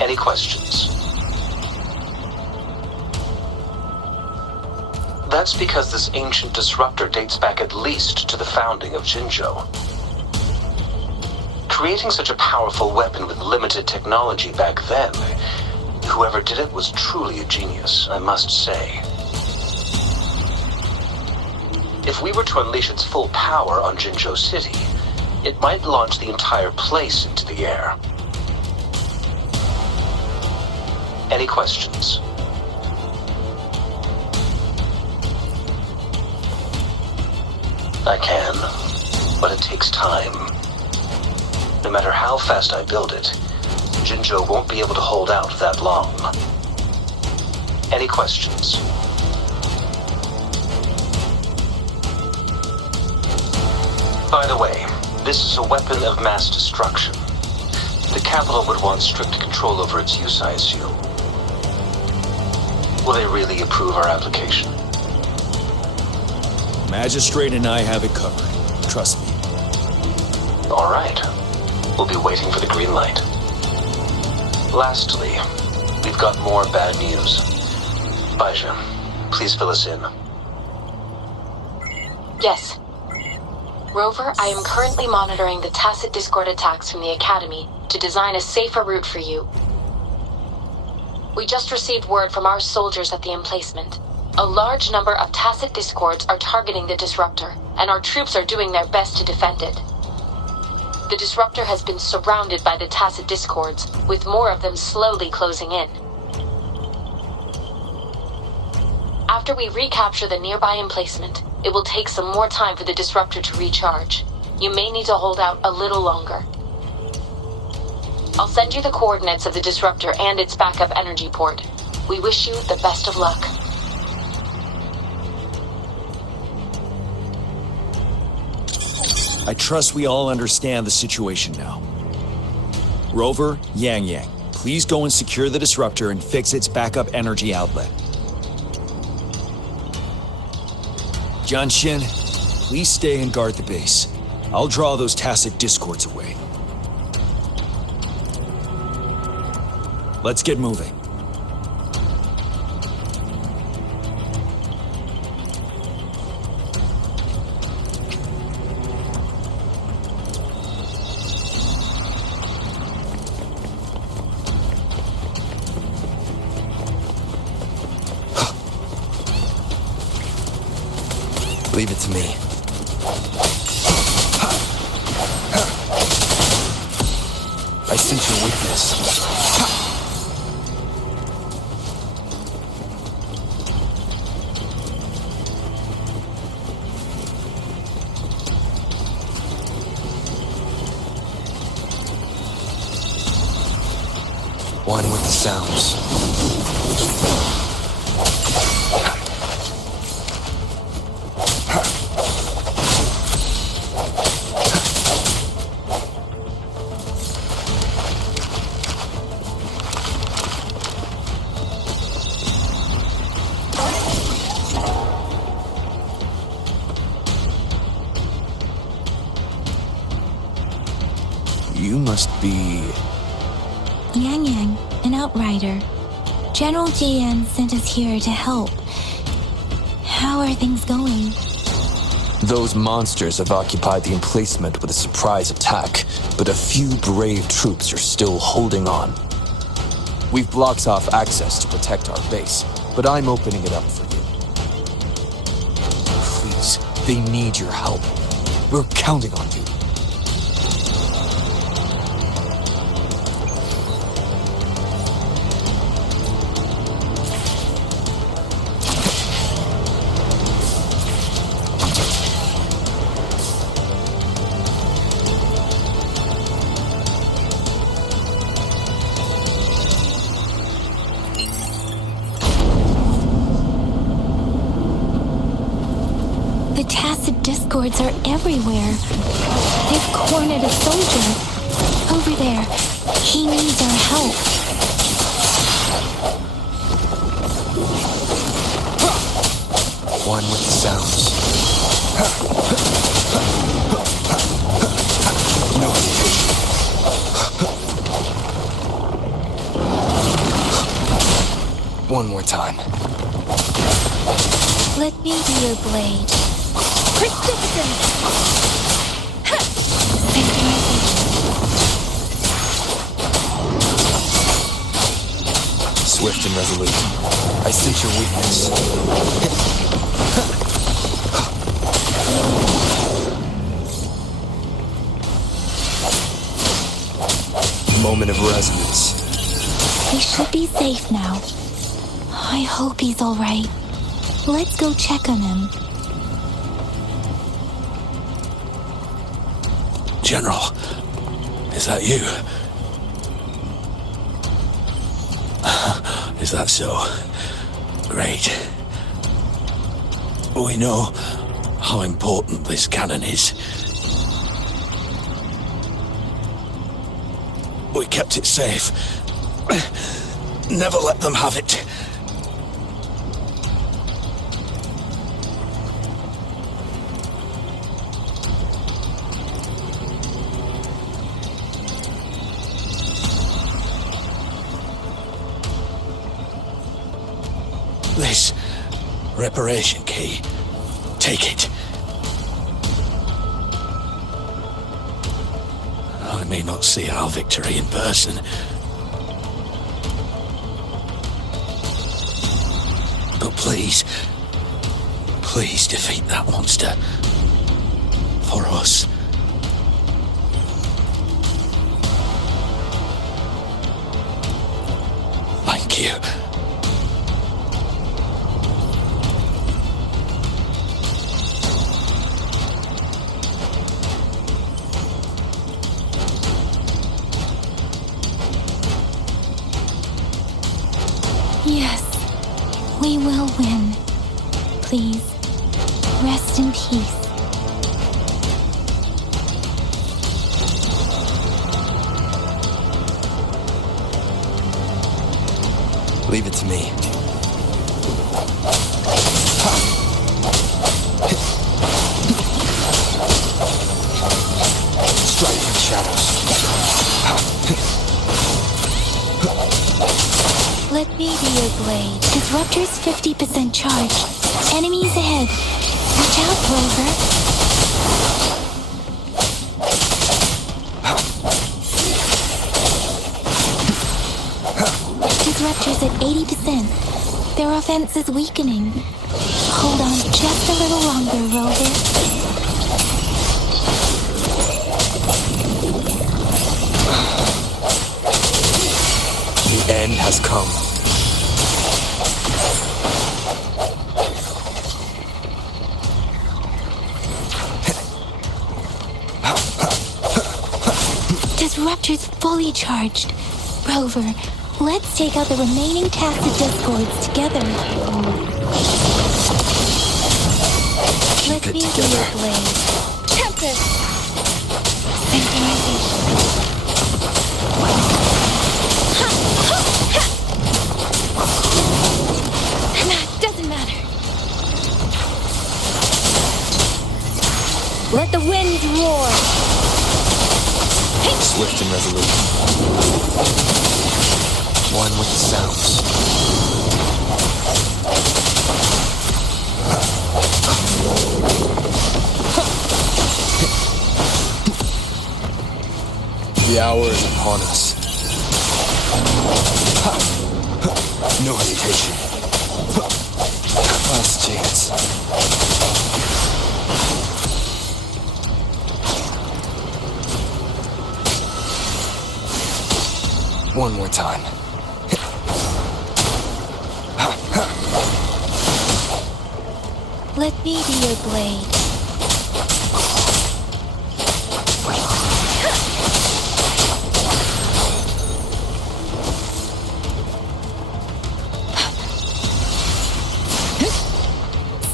Any questions? That's because this ancient disruptor dates back at least to the founding of Jinzhou. Creating such a powerful weapon with limited technology back then, whoever did it was truly a genius, I must say. If we were to unleash its full power on Jinzhou City, it might launch the entire place into the air. Any questions? I can, but it takes time. No matter how fast I build it, Jinzhou won't be able to hold out that long. Any questions? By the way, this is a weapon of mass destruction. The capital would want strict control over its use, I assume. Will they really approve our application? Magistrate and I have it covered. Trust me. All right. We'll be waiting for the green light. Lastly, we've got more bad news. Baizhi, please fill us in. Yes. Rover, I am currently monitoring the tacit discord attacks from the Academy to design a safer route for you. We just received word from our soldiers at the emplacement. A large number of tacit discords are targeting the disruptor, and our troops are doing their best to defend it. The disruptor has been surrounded by the tacit discords, with more of them slowly closing in. After we recapture the nearby emplacement, it will take some more time for the disruptor to recharge. You may need to hold out a little longer. I'll send you the coordinates of the disruptor and its backup energy port. We wish you the best of luck. I trust we all understand the situation now. Rover, Yang, please go and secure the disruptor and fix its backup energy outlet. Jianxin, please stay and guard the base. I'll draw those tacit discords away. Let's get moving. Leave it to me. I sense your weakness. One with the sounds. You must be... Yang, an outrider. General Jian sent us here to help. How are things going? Those monsters have occupied the emplacement with a surprise attack, but a few brave troops are still holding on. We've blocked off access to protect our base, but I'm opening it up for you. Please, they need your help. We're counting on you. The tacit discords are everywhere. They've cornered a soldier. Over there. He needs our help. sounds. No hesitation. One more time. Let me be your blade. Persistence! Swift and resolute. I sense your weakness. Moment of resonance. We should be safe now. I hope he's all right. Let's go check on him. General, is that you? Is that so? Great. We know how important this cannon is. We kept it safe. Never let them have it. This reparation key. Take it. I may not see our victory in person, but please defeat that monster. For us. Thank you. Yes, we will win. Please, rest in peace. Leave it to me. Strike from the shadows. Let me be your blade. Disruptor's 50% charged. Enemies ahead. Watch out, Rover. Disruptor's at 80%. Their offense is weakening. Hold on just a little longer, Rover. The end has come. Disruptor's fully charged. Rover, let's take out the remaining tacit discords together. Let me be your blade. Tempest! Synchronization. That doesn't matter. Let the winds roar. Swift and resolute. One with the sounds. The hour is upon us. No hesitation. Last chance. One more time. Let me be your blade.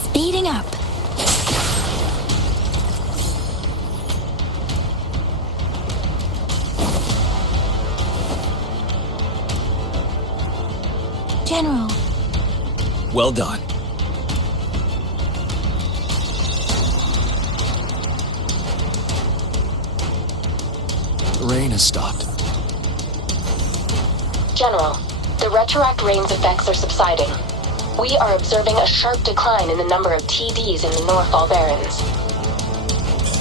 Speeding up. General. Well done. rain has stopped. General, the retroact rain's effects are subsiding. We are observing a sharp decline in the number of TDs in the Northall Barrens.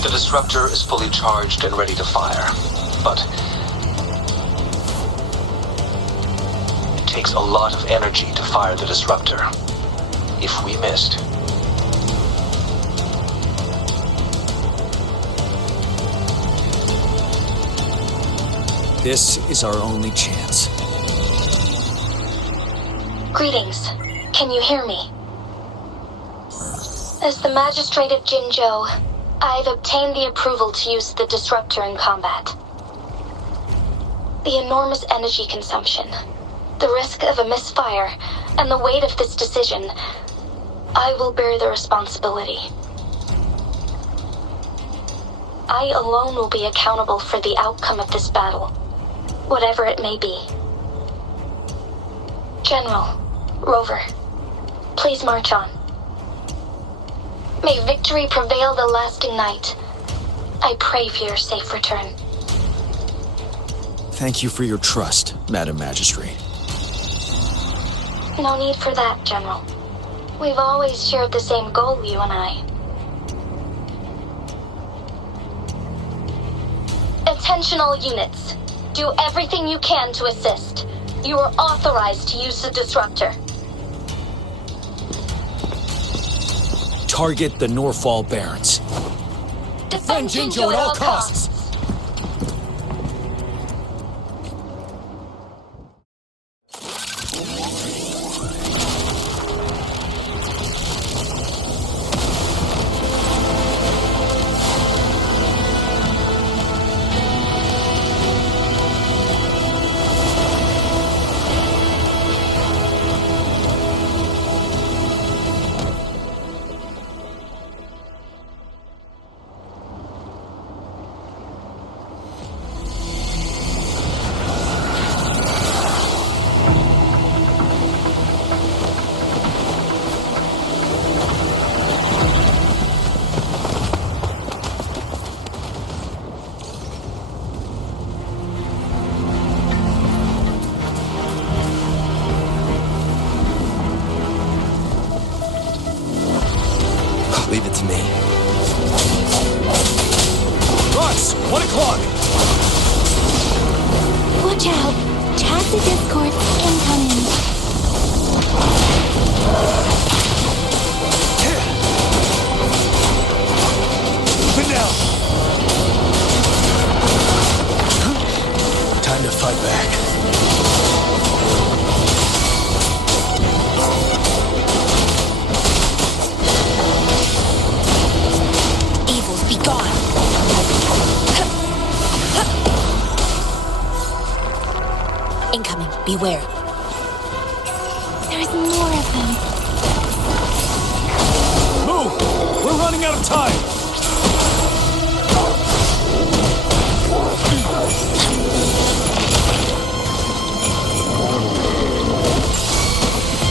The disruptor is fully charged and ready to fire, but it takes a lot of energy to fire the disruptor. If we missed, this is our only chance. Greetings. Can you hear me? As the Magistrate of Jinzhou, I've obtained the approval to use the disruptor in combat. The enormous energy consumption, the risk of a misfire, and the weight of this decision, I will bear the responsibility. I alone will be accountable for the outcome of this battle, whatever it may be. General, Rover, please march on. May victory prevail the lasting night. I pray for your safe return. Thank you for your trust, Madam Magistrate. No need for that, General. We've always shared the same goal, you and I. Attention all units. Do everything you can to assist. You are authorized to use the disruptor. Target the Northall Barrens. Defend Jinzhou at all costs. Leave it to me. Rox, 1 o'clock! Watch out! Tacit Discord incoming. Open now! Time to fight back. Incoming. Beware. There's more of them. Move! We're running out of time!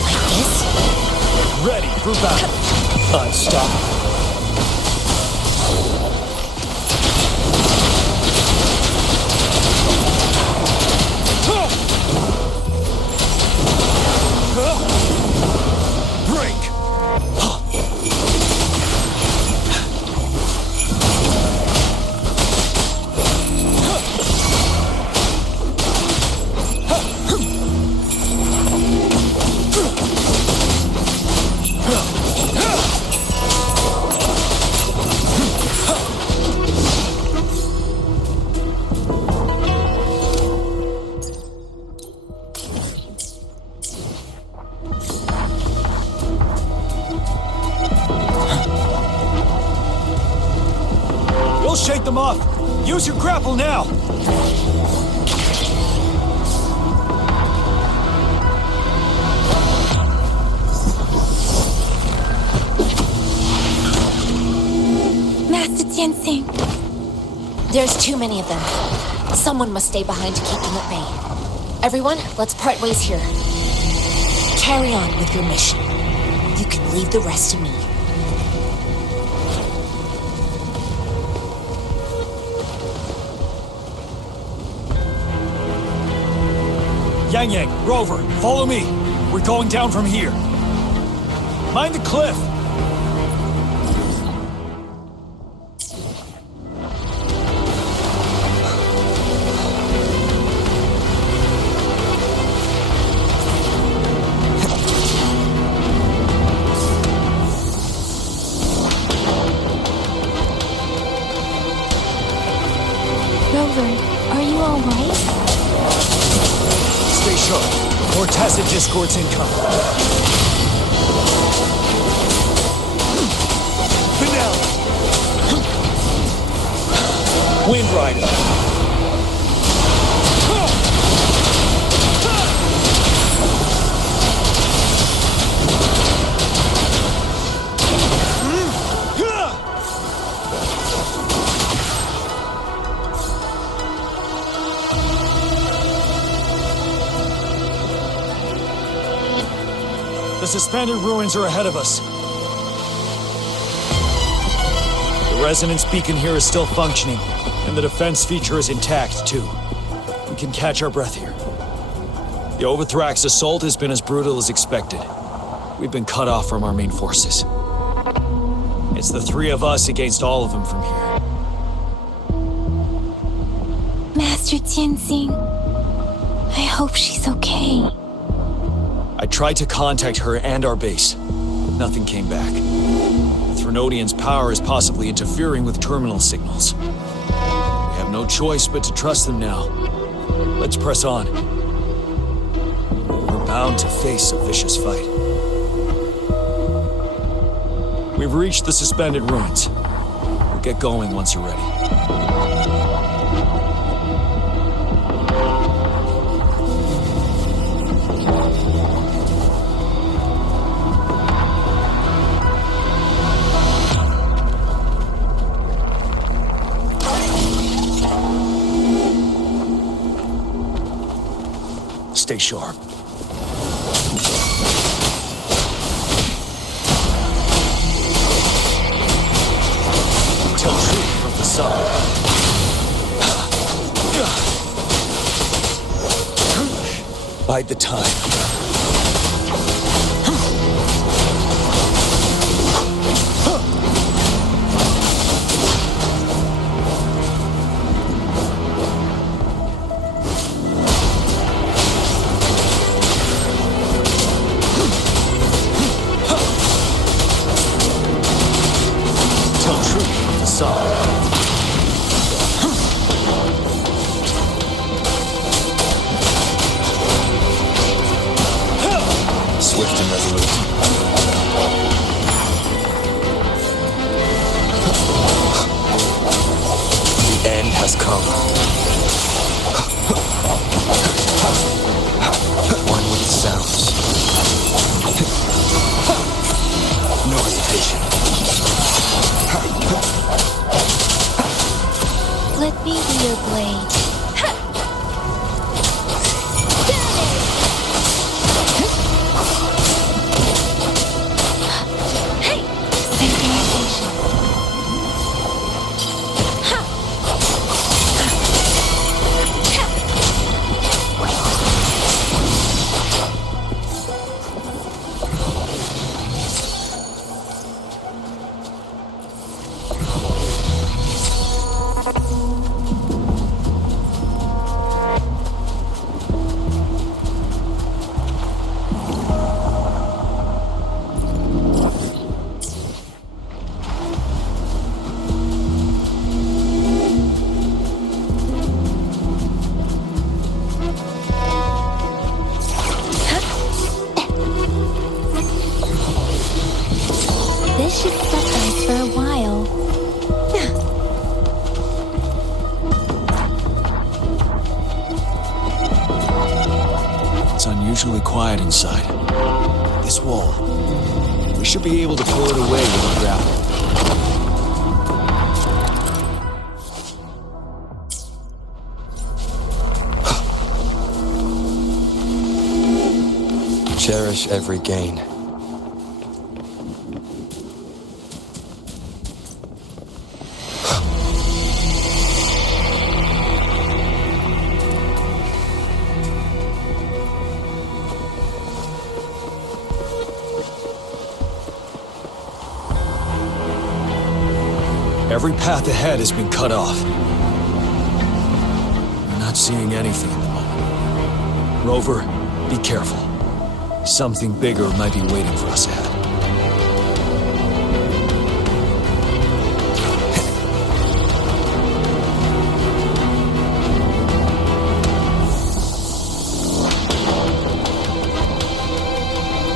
Like this? Ready for battle. Unstoppable. Break! We'll shake them off. Use your grapple now. Master Jinsing. There's too many of them. Someone must stay behind to keep them at bay. Everyone, let's part ways here. Carry on with your mission. You can leave the rest to me. Yang, Rover, follow me. We're going down from here. Mind the cliff. Rover, are you all right? Stay sharp. More tacit discords incoming. Finale. Wind Rider. The suspended ruins are ahead of us. The resonance beacon here is still functioning, and the defense feature is intact, too. We can catch our breath here. The Overthrax assault has been as brutal as expected. We've been cut off from our main forces. It's the three of us against all of them from here. Master Jinzhou, I hope she's okay. I tried to contact her and our base. Nothing came back. The Threnodian's power is possibly interfering with terminal signals. We have no choice but to trust them now. Let's press on. We're bound to face a vicious fight. We've reached the suspended ruins. We'll get going once you're ready. Stay sharp. Tell truth from the sun. Bide the time. Swift and resolute. The end has come. One with its sounds. No hesitation. Let me be your blade. This should suffice for a while. It's unusually quiet inside. This wall. We should be able to pull it away with a grapple. Cherish every gain. Every path ahead has been cut off. We're not seeing anything at the moment. Rover, be careful. Something bigger might be waiting for us ahead.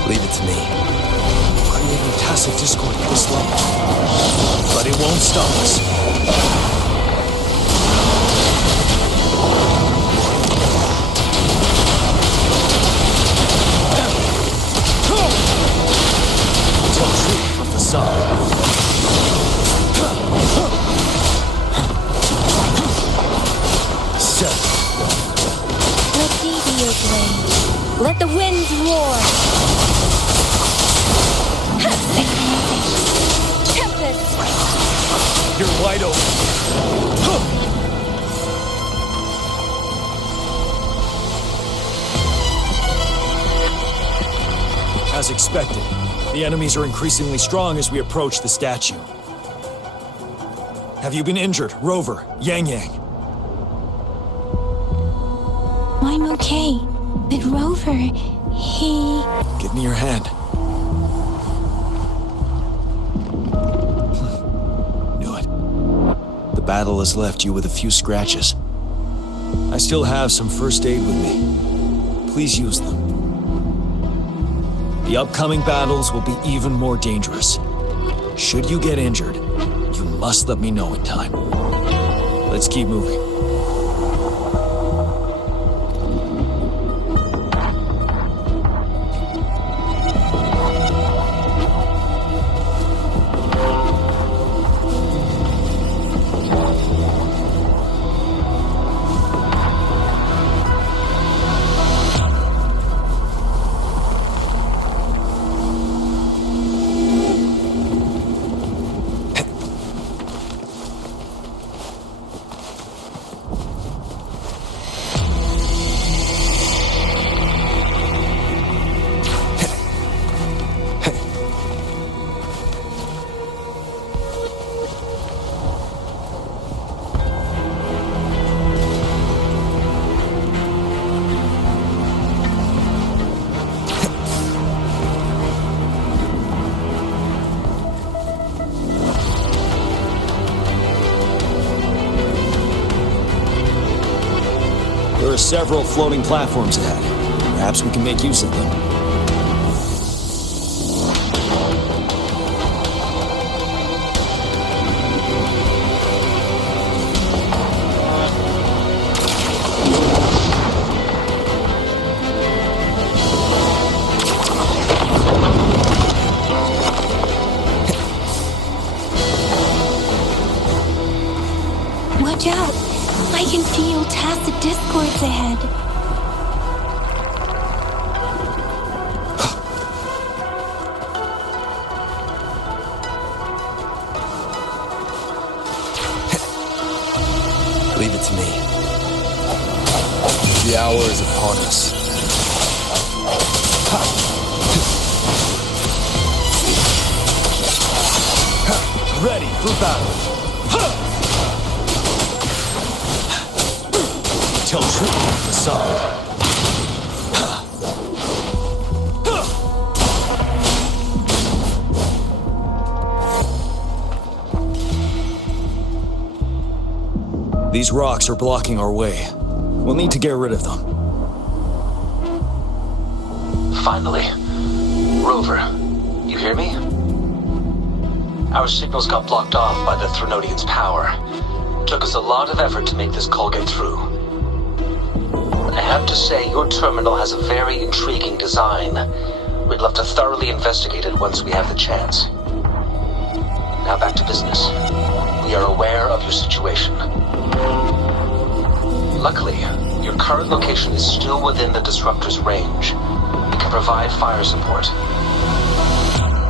Leave it to me. Creating tacit discord at this level. But it won't stop us. Tell truth from the sun. Set. Let thee be your blade. Let the winds roar. Tempest! You're wide open. As expected, the enemies are increasingly strong as we approach the statue. Have you been injured, Rover, Yang Yang? I'm okay. But Rover, he... Give me your hand. Knew it. The battle has left you with a few scratches. I still have some first aid with me. Please use them. The upcoming battles will be even more dangerous. Should you get injured, you must let me know in time. Let's keep moving. There are several floating platforms ahead. Perhaps we can make use of them. Watch out! I can feel tacit discords ahead. Leave it to me. The hour is upon us. Ready for battle. Tell truth from the sun. These rocks are blocking our way. We'll need to get rid of them. Finally. Rover, you hear me? Our signals got blocked off by the Threnodian's power. Took us a lot of effort to make this call get through. I have to say, your terminal has a very intriguing design. We'd love to thoroughly investigate it once we have the chance. Now back to business. We are aware of your situation. Luckily, your current location is still within the Disruptor's range. We can provide fire support.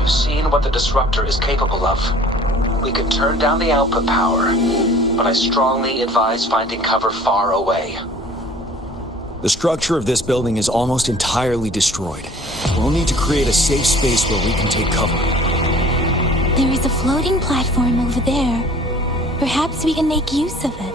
You've seen what the Disruptor is capable of. We can turn down the output power, but I strongly advise finding cover far away. The structure of this building is almost entirely destroyed. We'll need to create a safe space where we can take cover. There is a floating platform over there. Perhaps we can make use of it.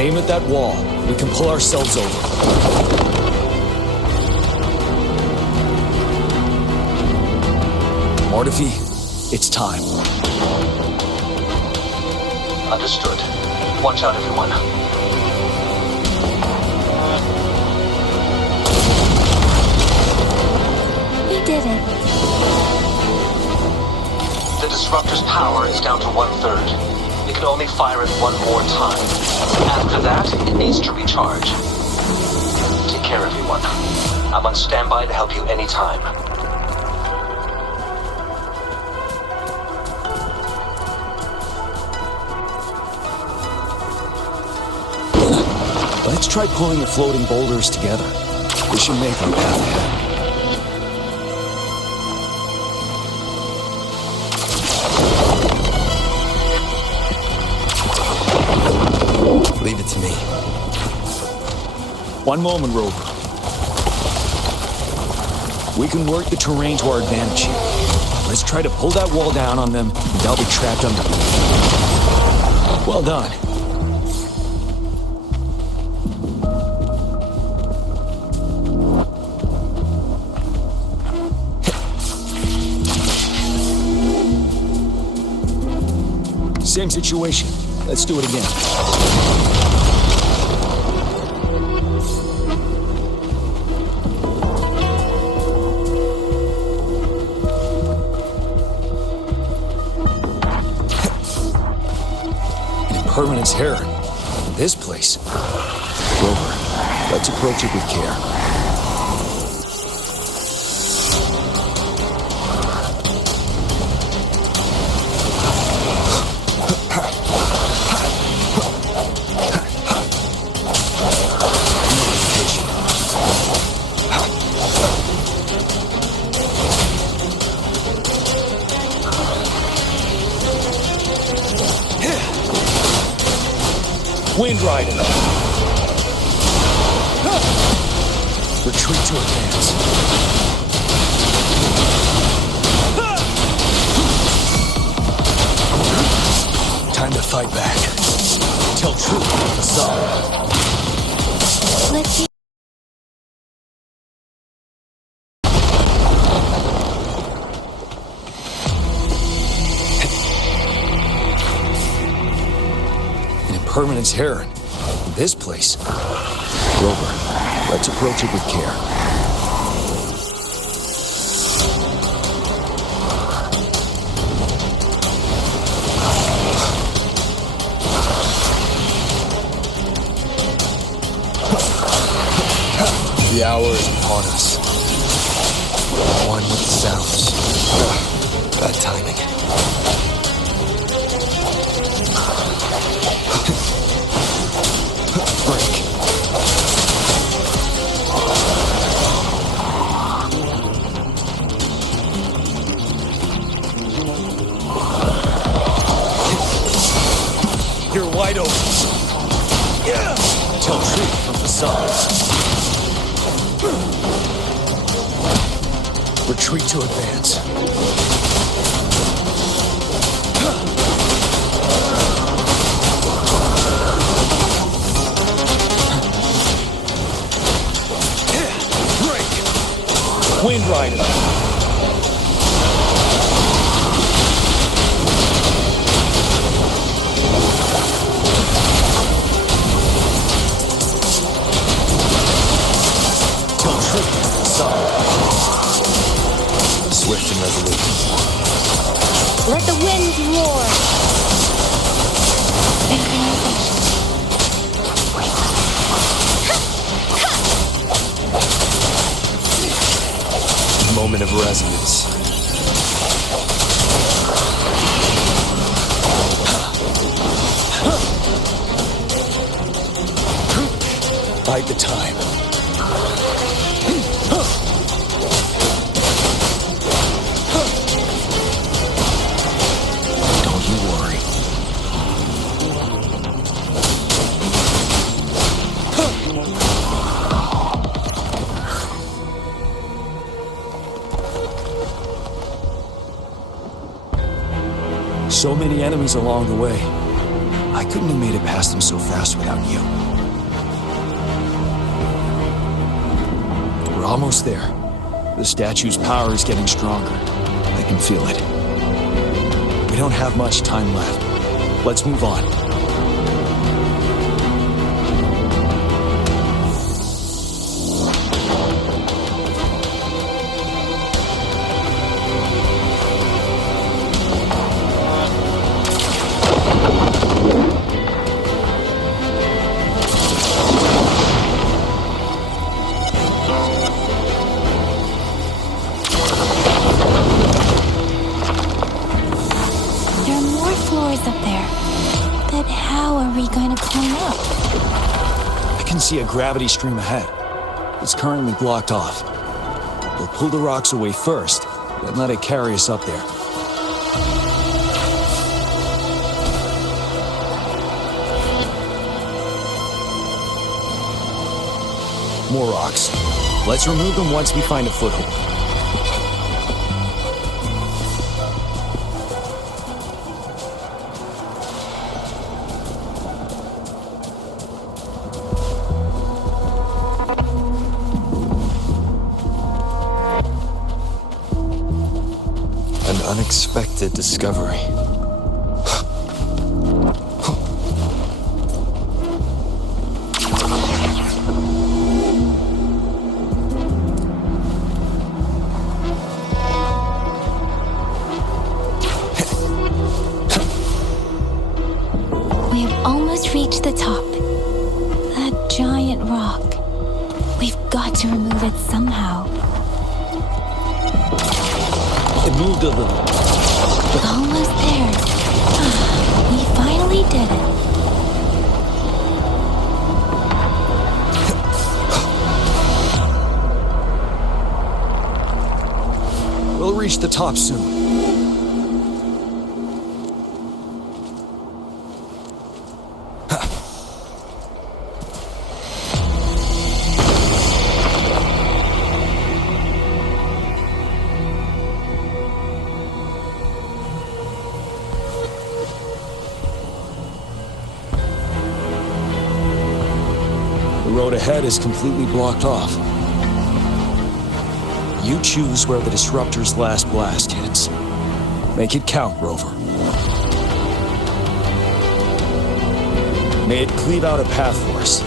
Aim at that wall. We can pull ourselves over. Mortifi, it's time. Understood. Watch out, everyone. We did it. The disruptor's power is down to 1/3. We can only fire it one more time. After that, it needs to recharge. Take care, everyone. I'm on standby to help you anytime. Let's try pulling the floating boulders together. This should make our path ahead. Leave it to me. One moment, Rover. We can work the terrain to our advantage here. Let's try to pull that wall down on them, and they'll be trapped under. Well done. Same situation. Let's do it again. An impermanence heron. This place. Rover, let's approach it with care. Wind Rider. Retreat to advance. Time to fight back. Tell truth from the sun. Let's see. Permanence heron. This place. Rover, let's approach it with care. The hour is upon us. One with the sounds. Bad timing. Break. You're wide open. Yeah. Tell truth from the sun. Retreat to advance. Wind Rider. Tell truth to the sun. Swift and resolute. Let the winds roar. Moment of resonance. Bide the time. Don't So many enemies along the way. I couldn't have made it past them so fast without you. We're almost there. The statue's power is getting stronger. I can feel it. We don't have much time left. Let's move on. See a gravity stream ahead. It's currently blocked off. We'll pull the rocks away first, then let it carry us up there. More rocks. Let's remove them once we find a foothold. Unexpected discovery. We have almost reached the top. That giant rock. We've got to remove it somehow. It moved a little. Almost there. We finally did it. We'll reach the top soon. The road ahead is completely blocked off. You choose where the Disruptor's last blast hits. Make it count, Rover. May it cleave out a path for us.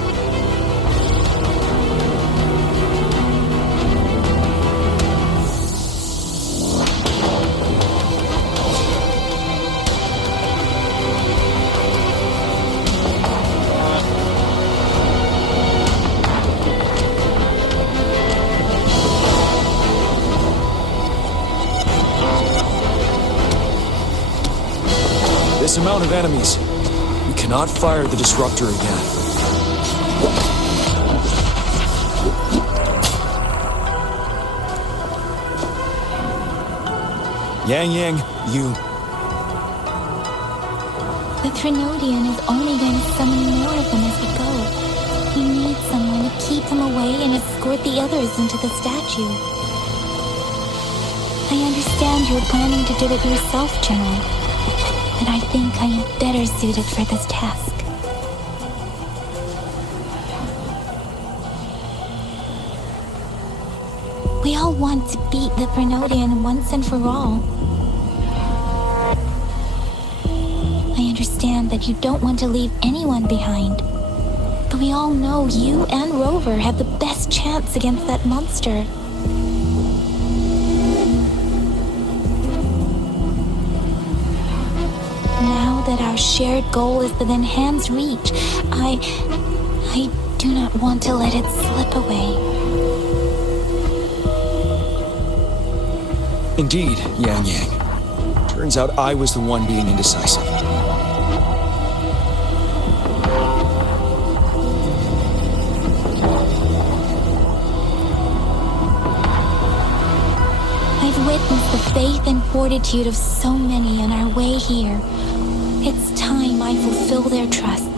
This amount of enemies, we cannot fire the Disruptor again. Yang, you... The Threnodian is only going to summon more of them as we go. We need someone to keep them away and escort the others into the statue. I understand you're planning to do it yourself, General. But I think I am better suited for this task. We all want to beat the Threnodian once and for all. I understand that you don't want to leave anyone behind. But we all know you and Rover have the best chance against that monster. Now that our shared goal is within hand's reach, I do not want to let it slip away. Indeed, Yang. Turns out I was the one being indecisive. I've witnessed the faith and fortitude of so many on our way here. It's time I fulfill their trust.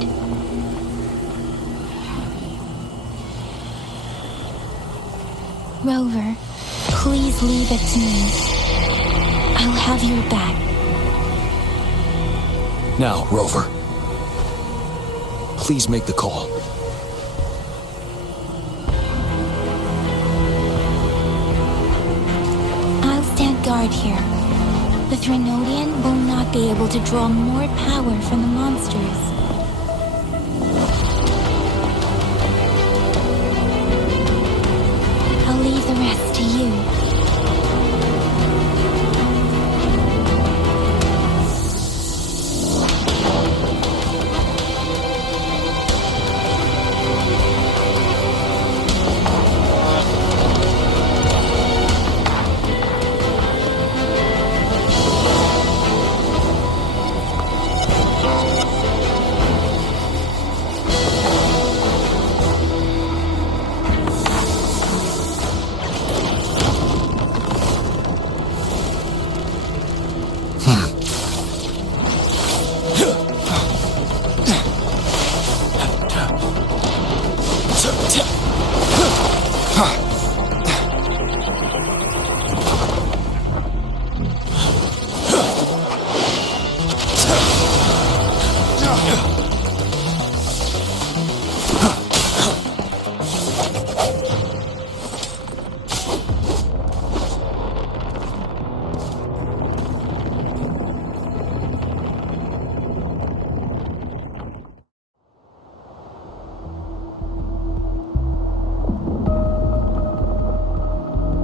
Rover, please leave it to me. I'll have your back. Now, Rover. Please make the call. I'll stand guard here. The Threnodian will not be able to draw more power from the monsters. I'll leave the rest to you.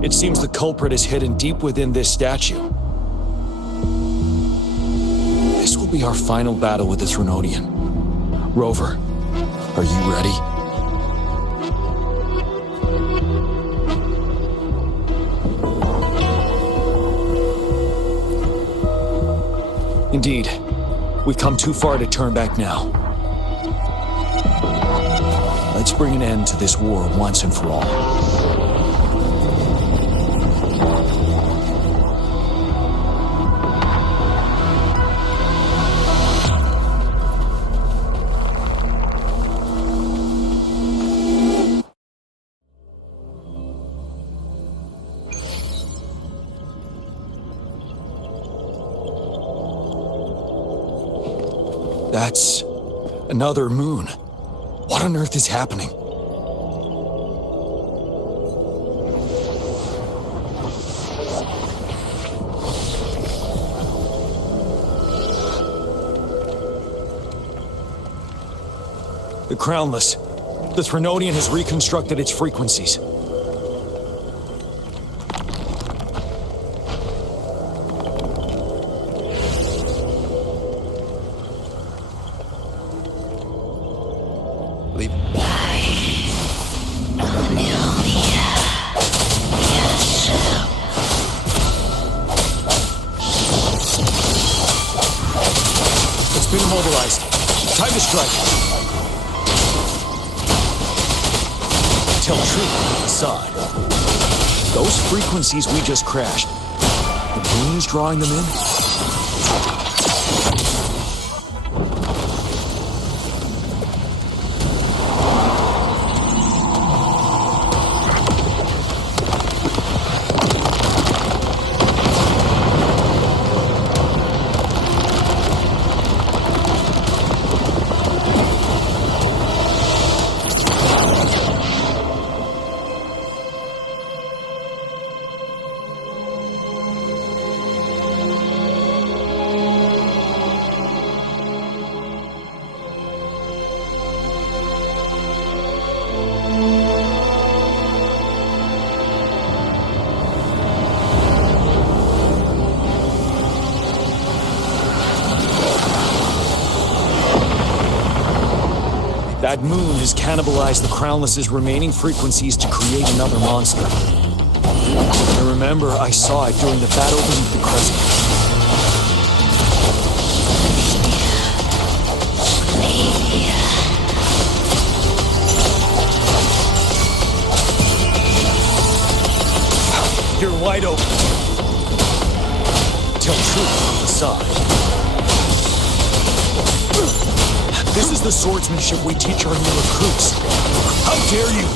It seems the culprit is hidden deep within this statue. This will be our final battle with the Threnodian. Rover, are you ready? Indeed. We've come too far to turn back now. Let's bring an end to this war once and for all. That's another moon. What on earth is happening? The Crownless. The Threnodian has reconstructed its frequencies. It's been immobilized. Time to strike. Tell truth on the facade. Those frequencies we just crashed. The moon is drawing them in? That moon has cannibalized the Crownless's remaining frequencies to create another monster. I remember I saw it during the battle beneath the crescent. You're wide open. Tell truth on the side. This is the swordsmanship we teach our new recruits. How dare you!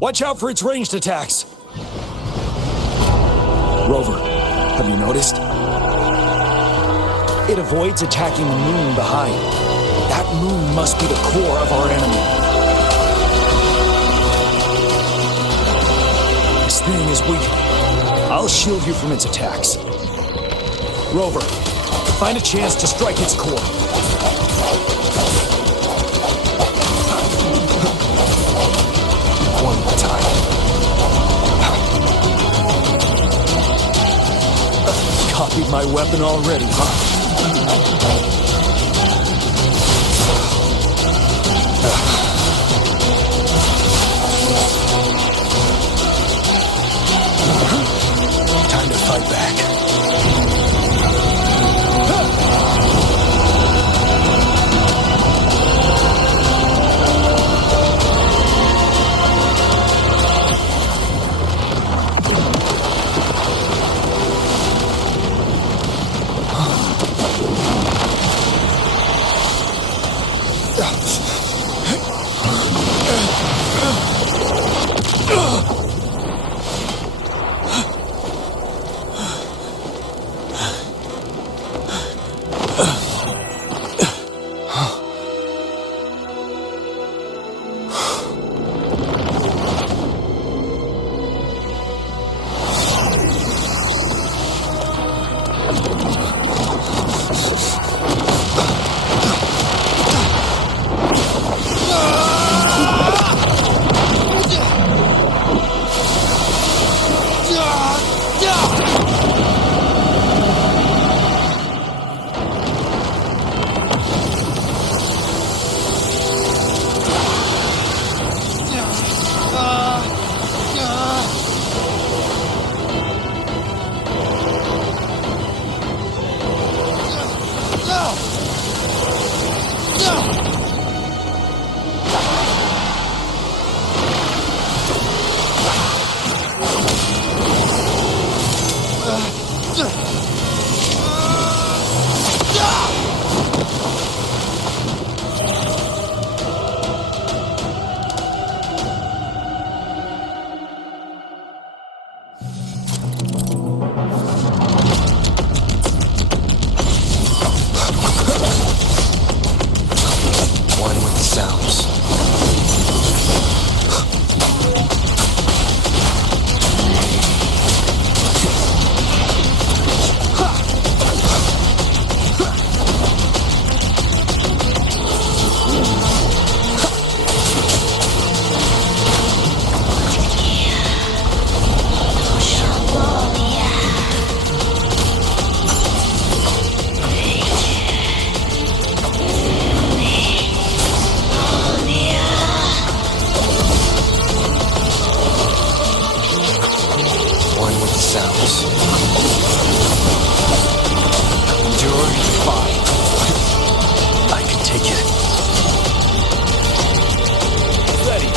Watch out for its ranged attacks! Rover, have you noticed? It avoids attacking the moon behind. That moon must be the core of our enemy. This thing is weakening. I'll shield you from its attacks. Rover, find a chance to strike its core. One more time. Copied my weapon already, huh? Time to fight back.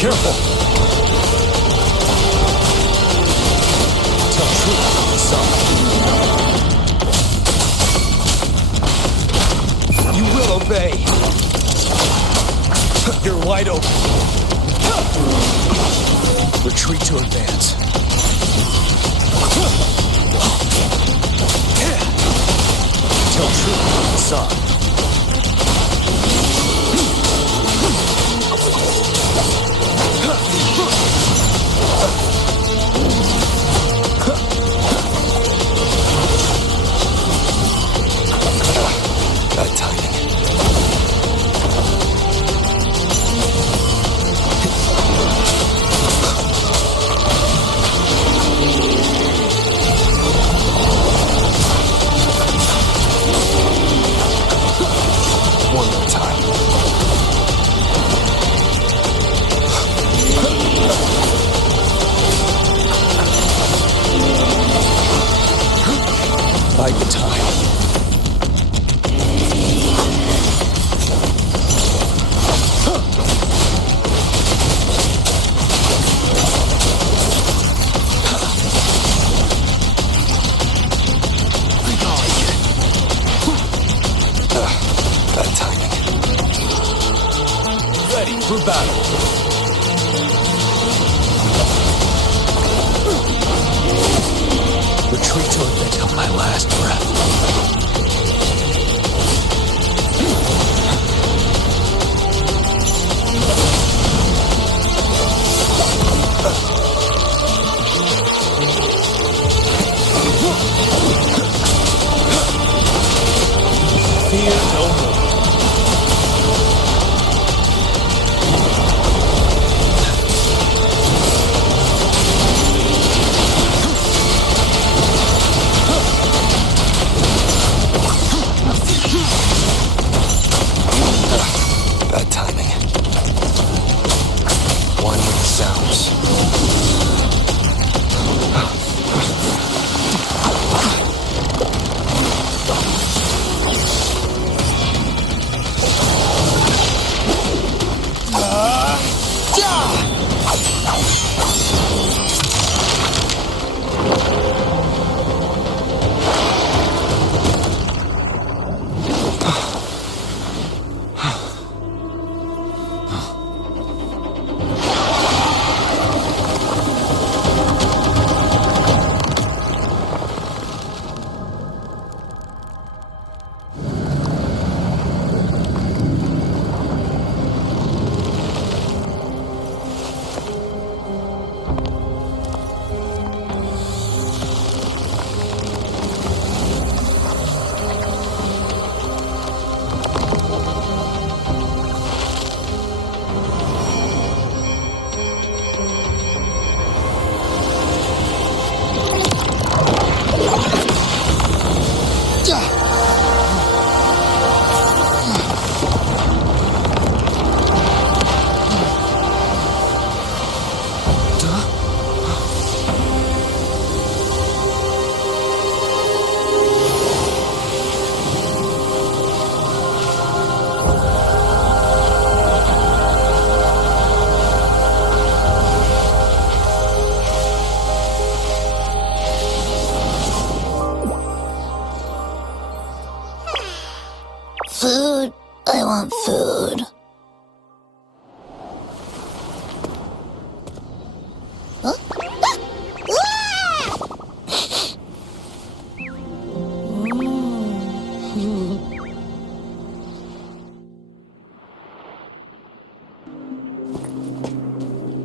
Careful! Tell truth, son. You will obey. You're wide open. Retreat to advance. Tell truth, son. Bad timing. One more time.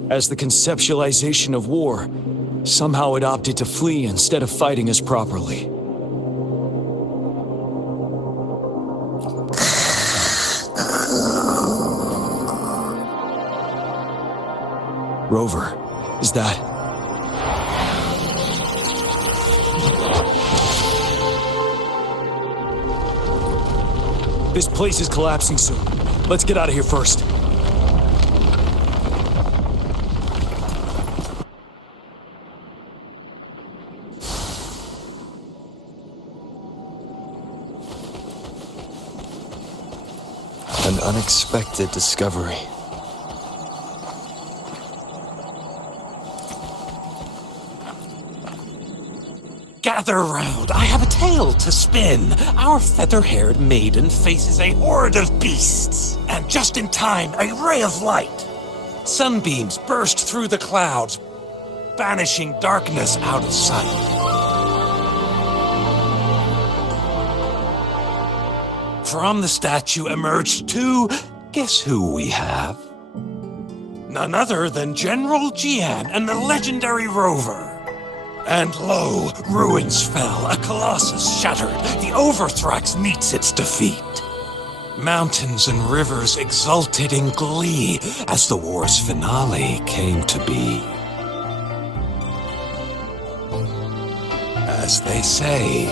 As the conceptualization of war, somehow it opted to flee instead of fighting us properly. Rover, is that... This place is collapsing soon. Let's get out of here first. An unexpected discovery. Gather round, I have a tale to spin. Our feather-haired maiden faces a horde of beasts. And just in time, a ray of light. Sunbeams burst through the clouds, banishing darkness out of sight. From the statue emerged two... Guess who we have? None other than General Jian and the legendary Rover. And lo, ruins fell, a colossus shattered, the Overthrax meets its defeat. Mountains and rivers exulted in glee as the war's finale came to be. As they say,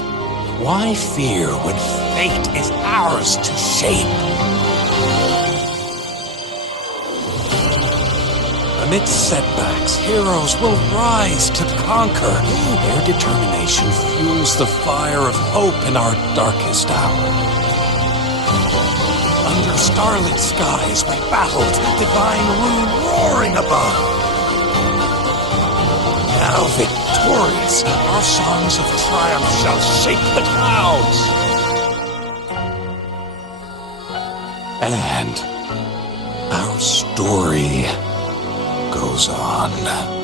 why fear when fate is ours to shape? Amidst setbacks, heroes will rise to conquer. Their determination fuels the fire of hope in our darkest hour. Under starlit skies we battled, divine rune roaring above. Now victorious, our songs of triumph shall shake the clouds. And our story goes on.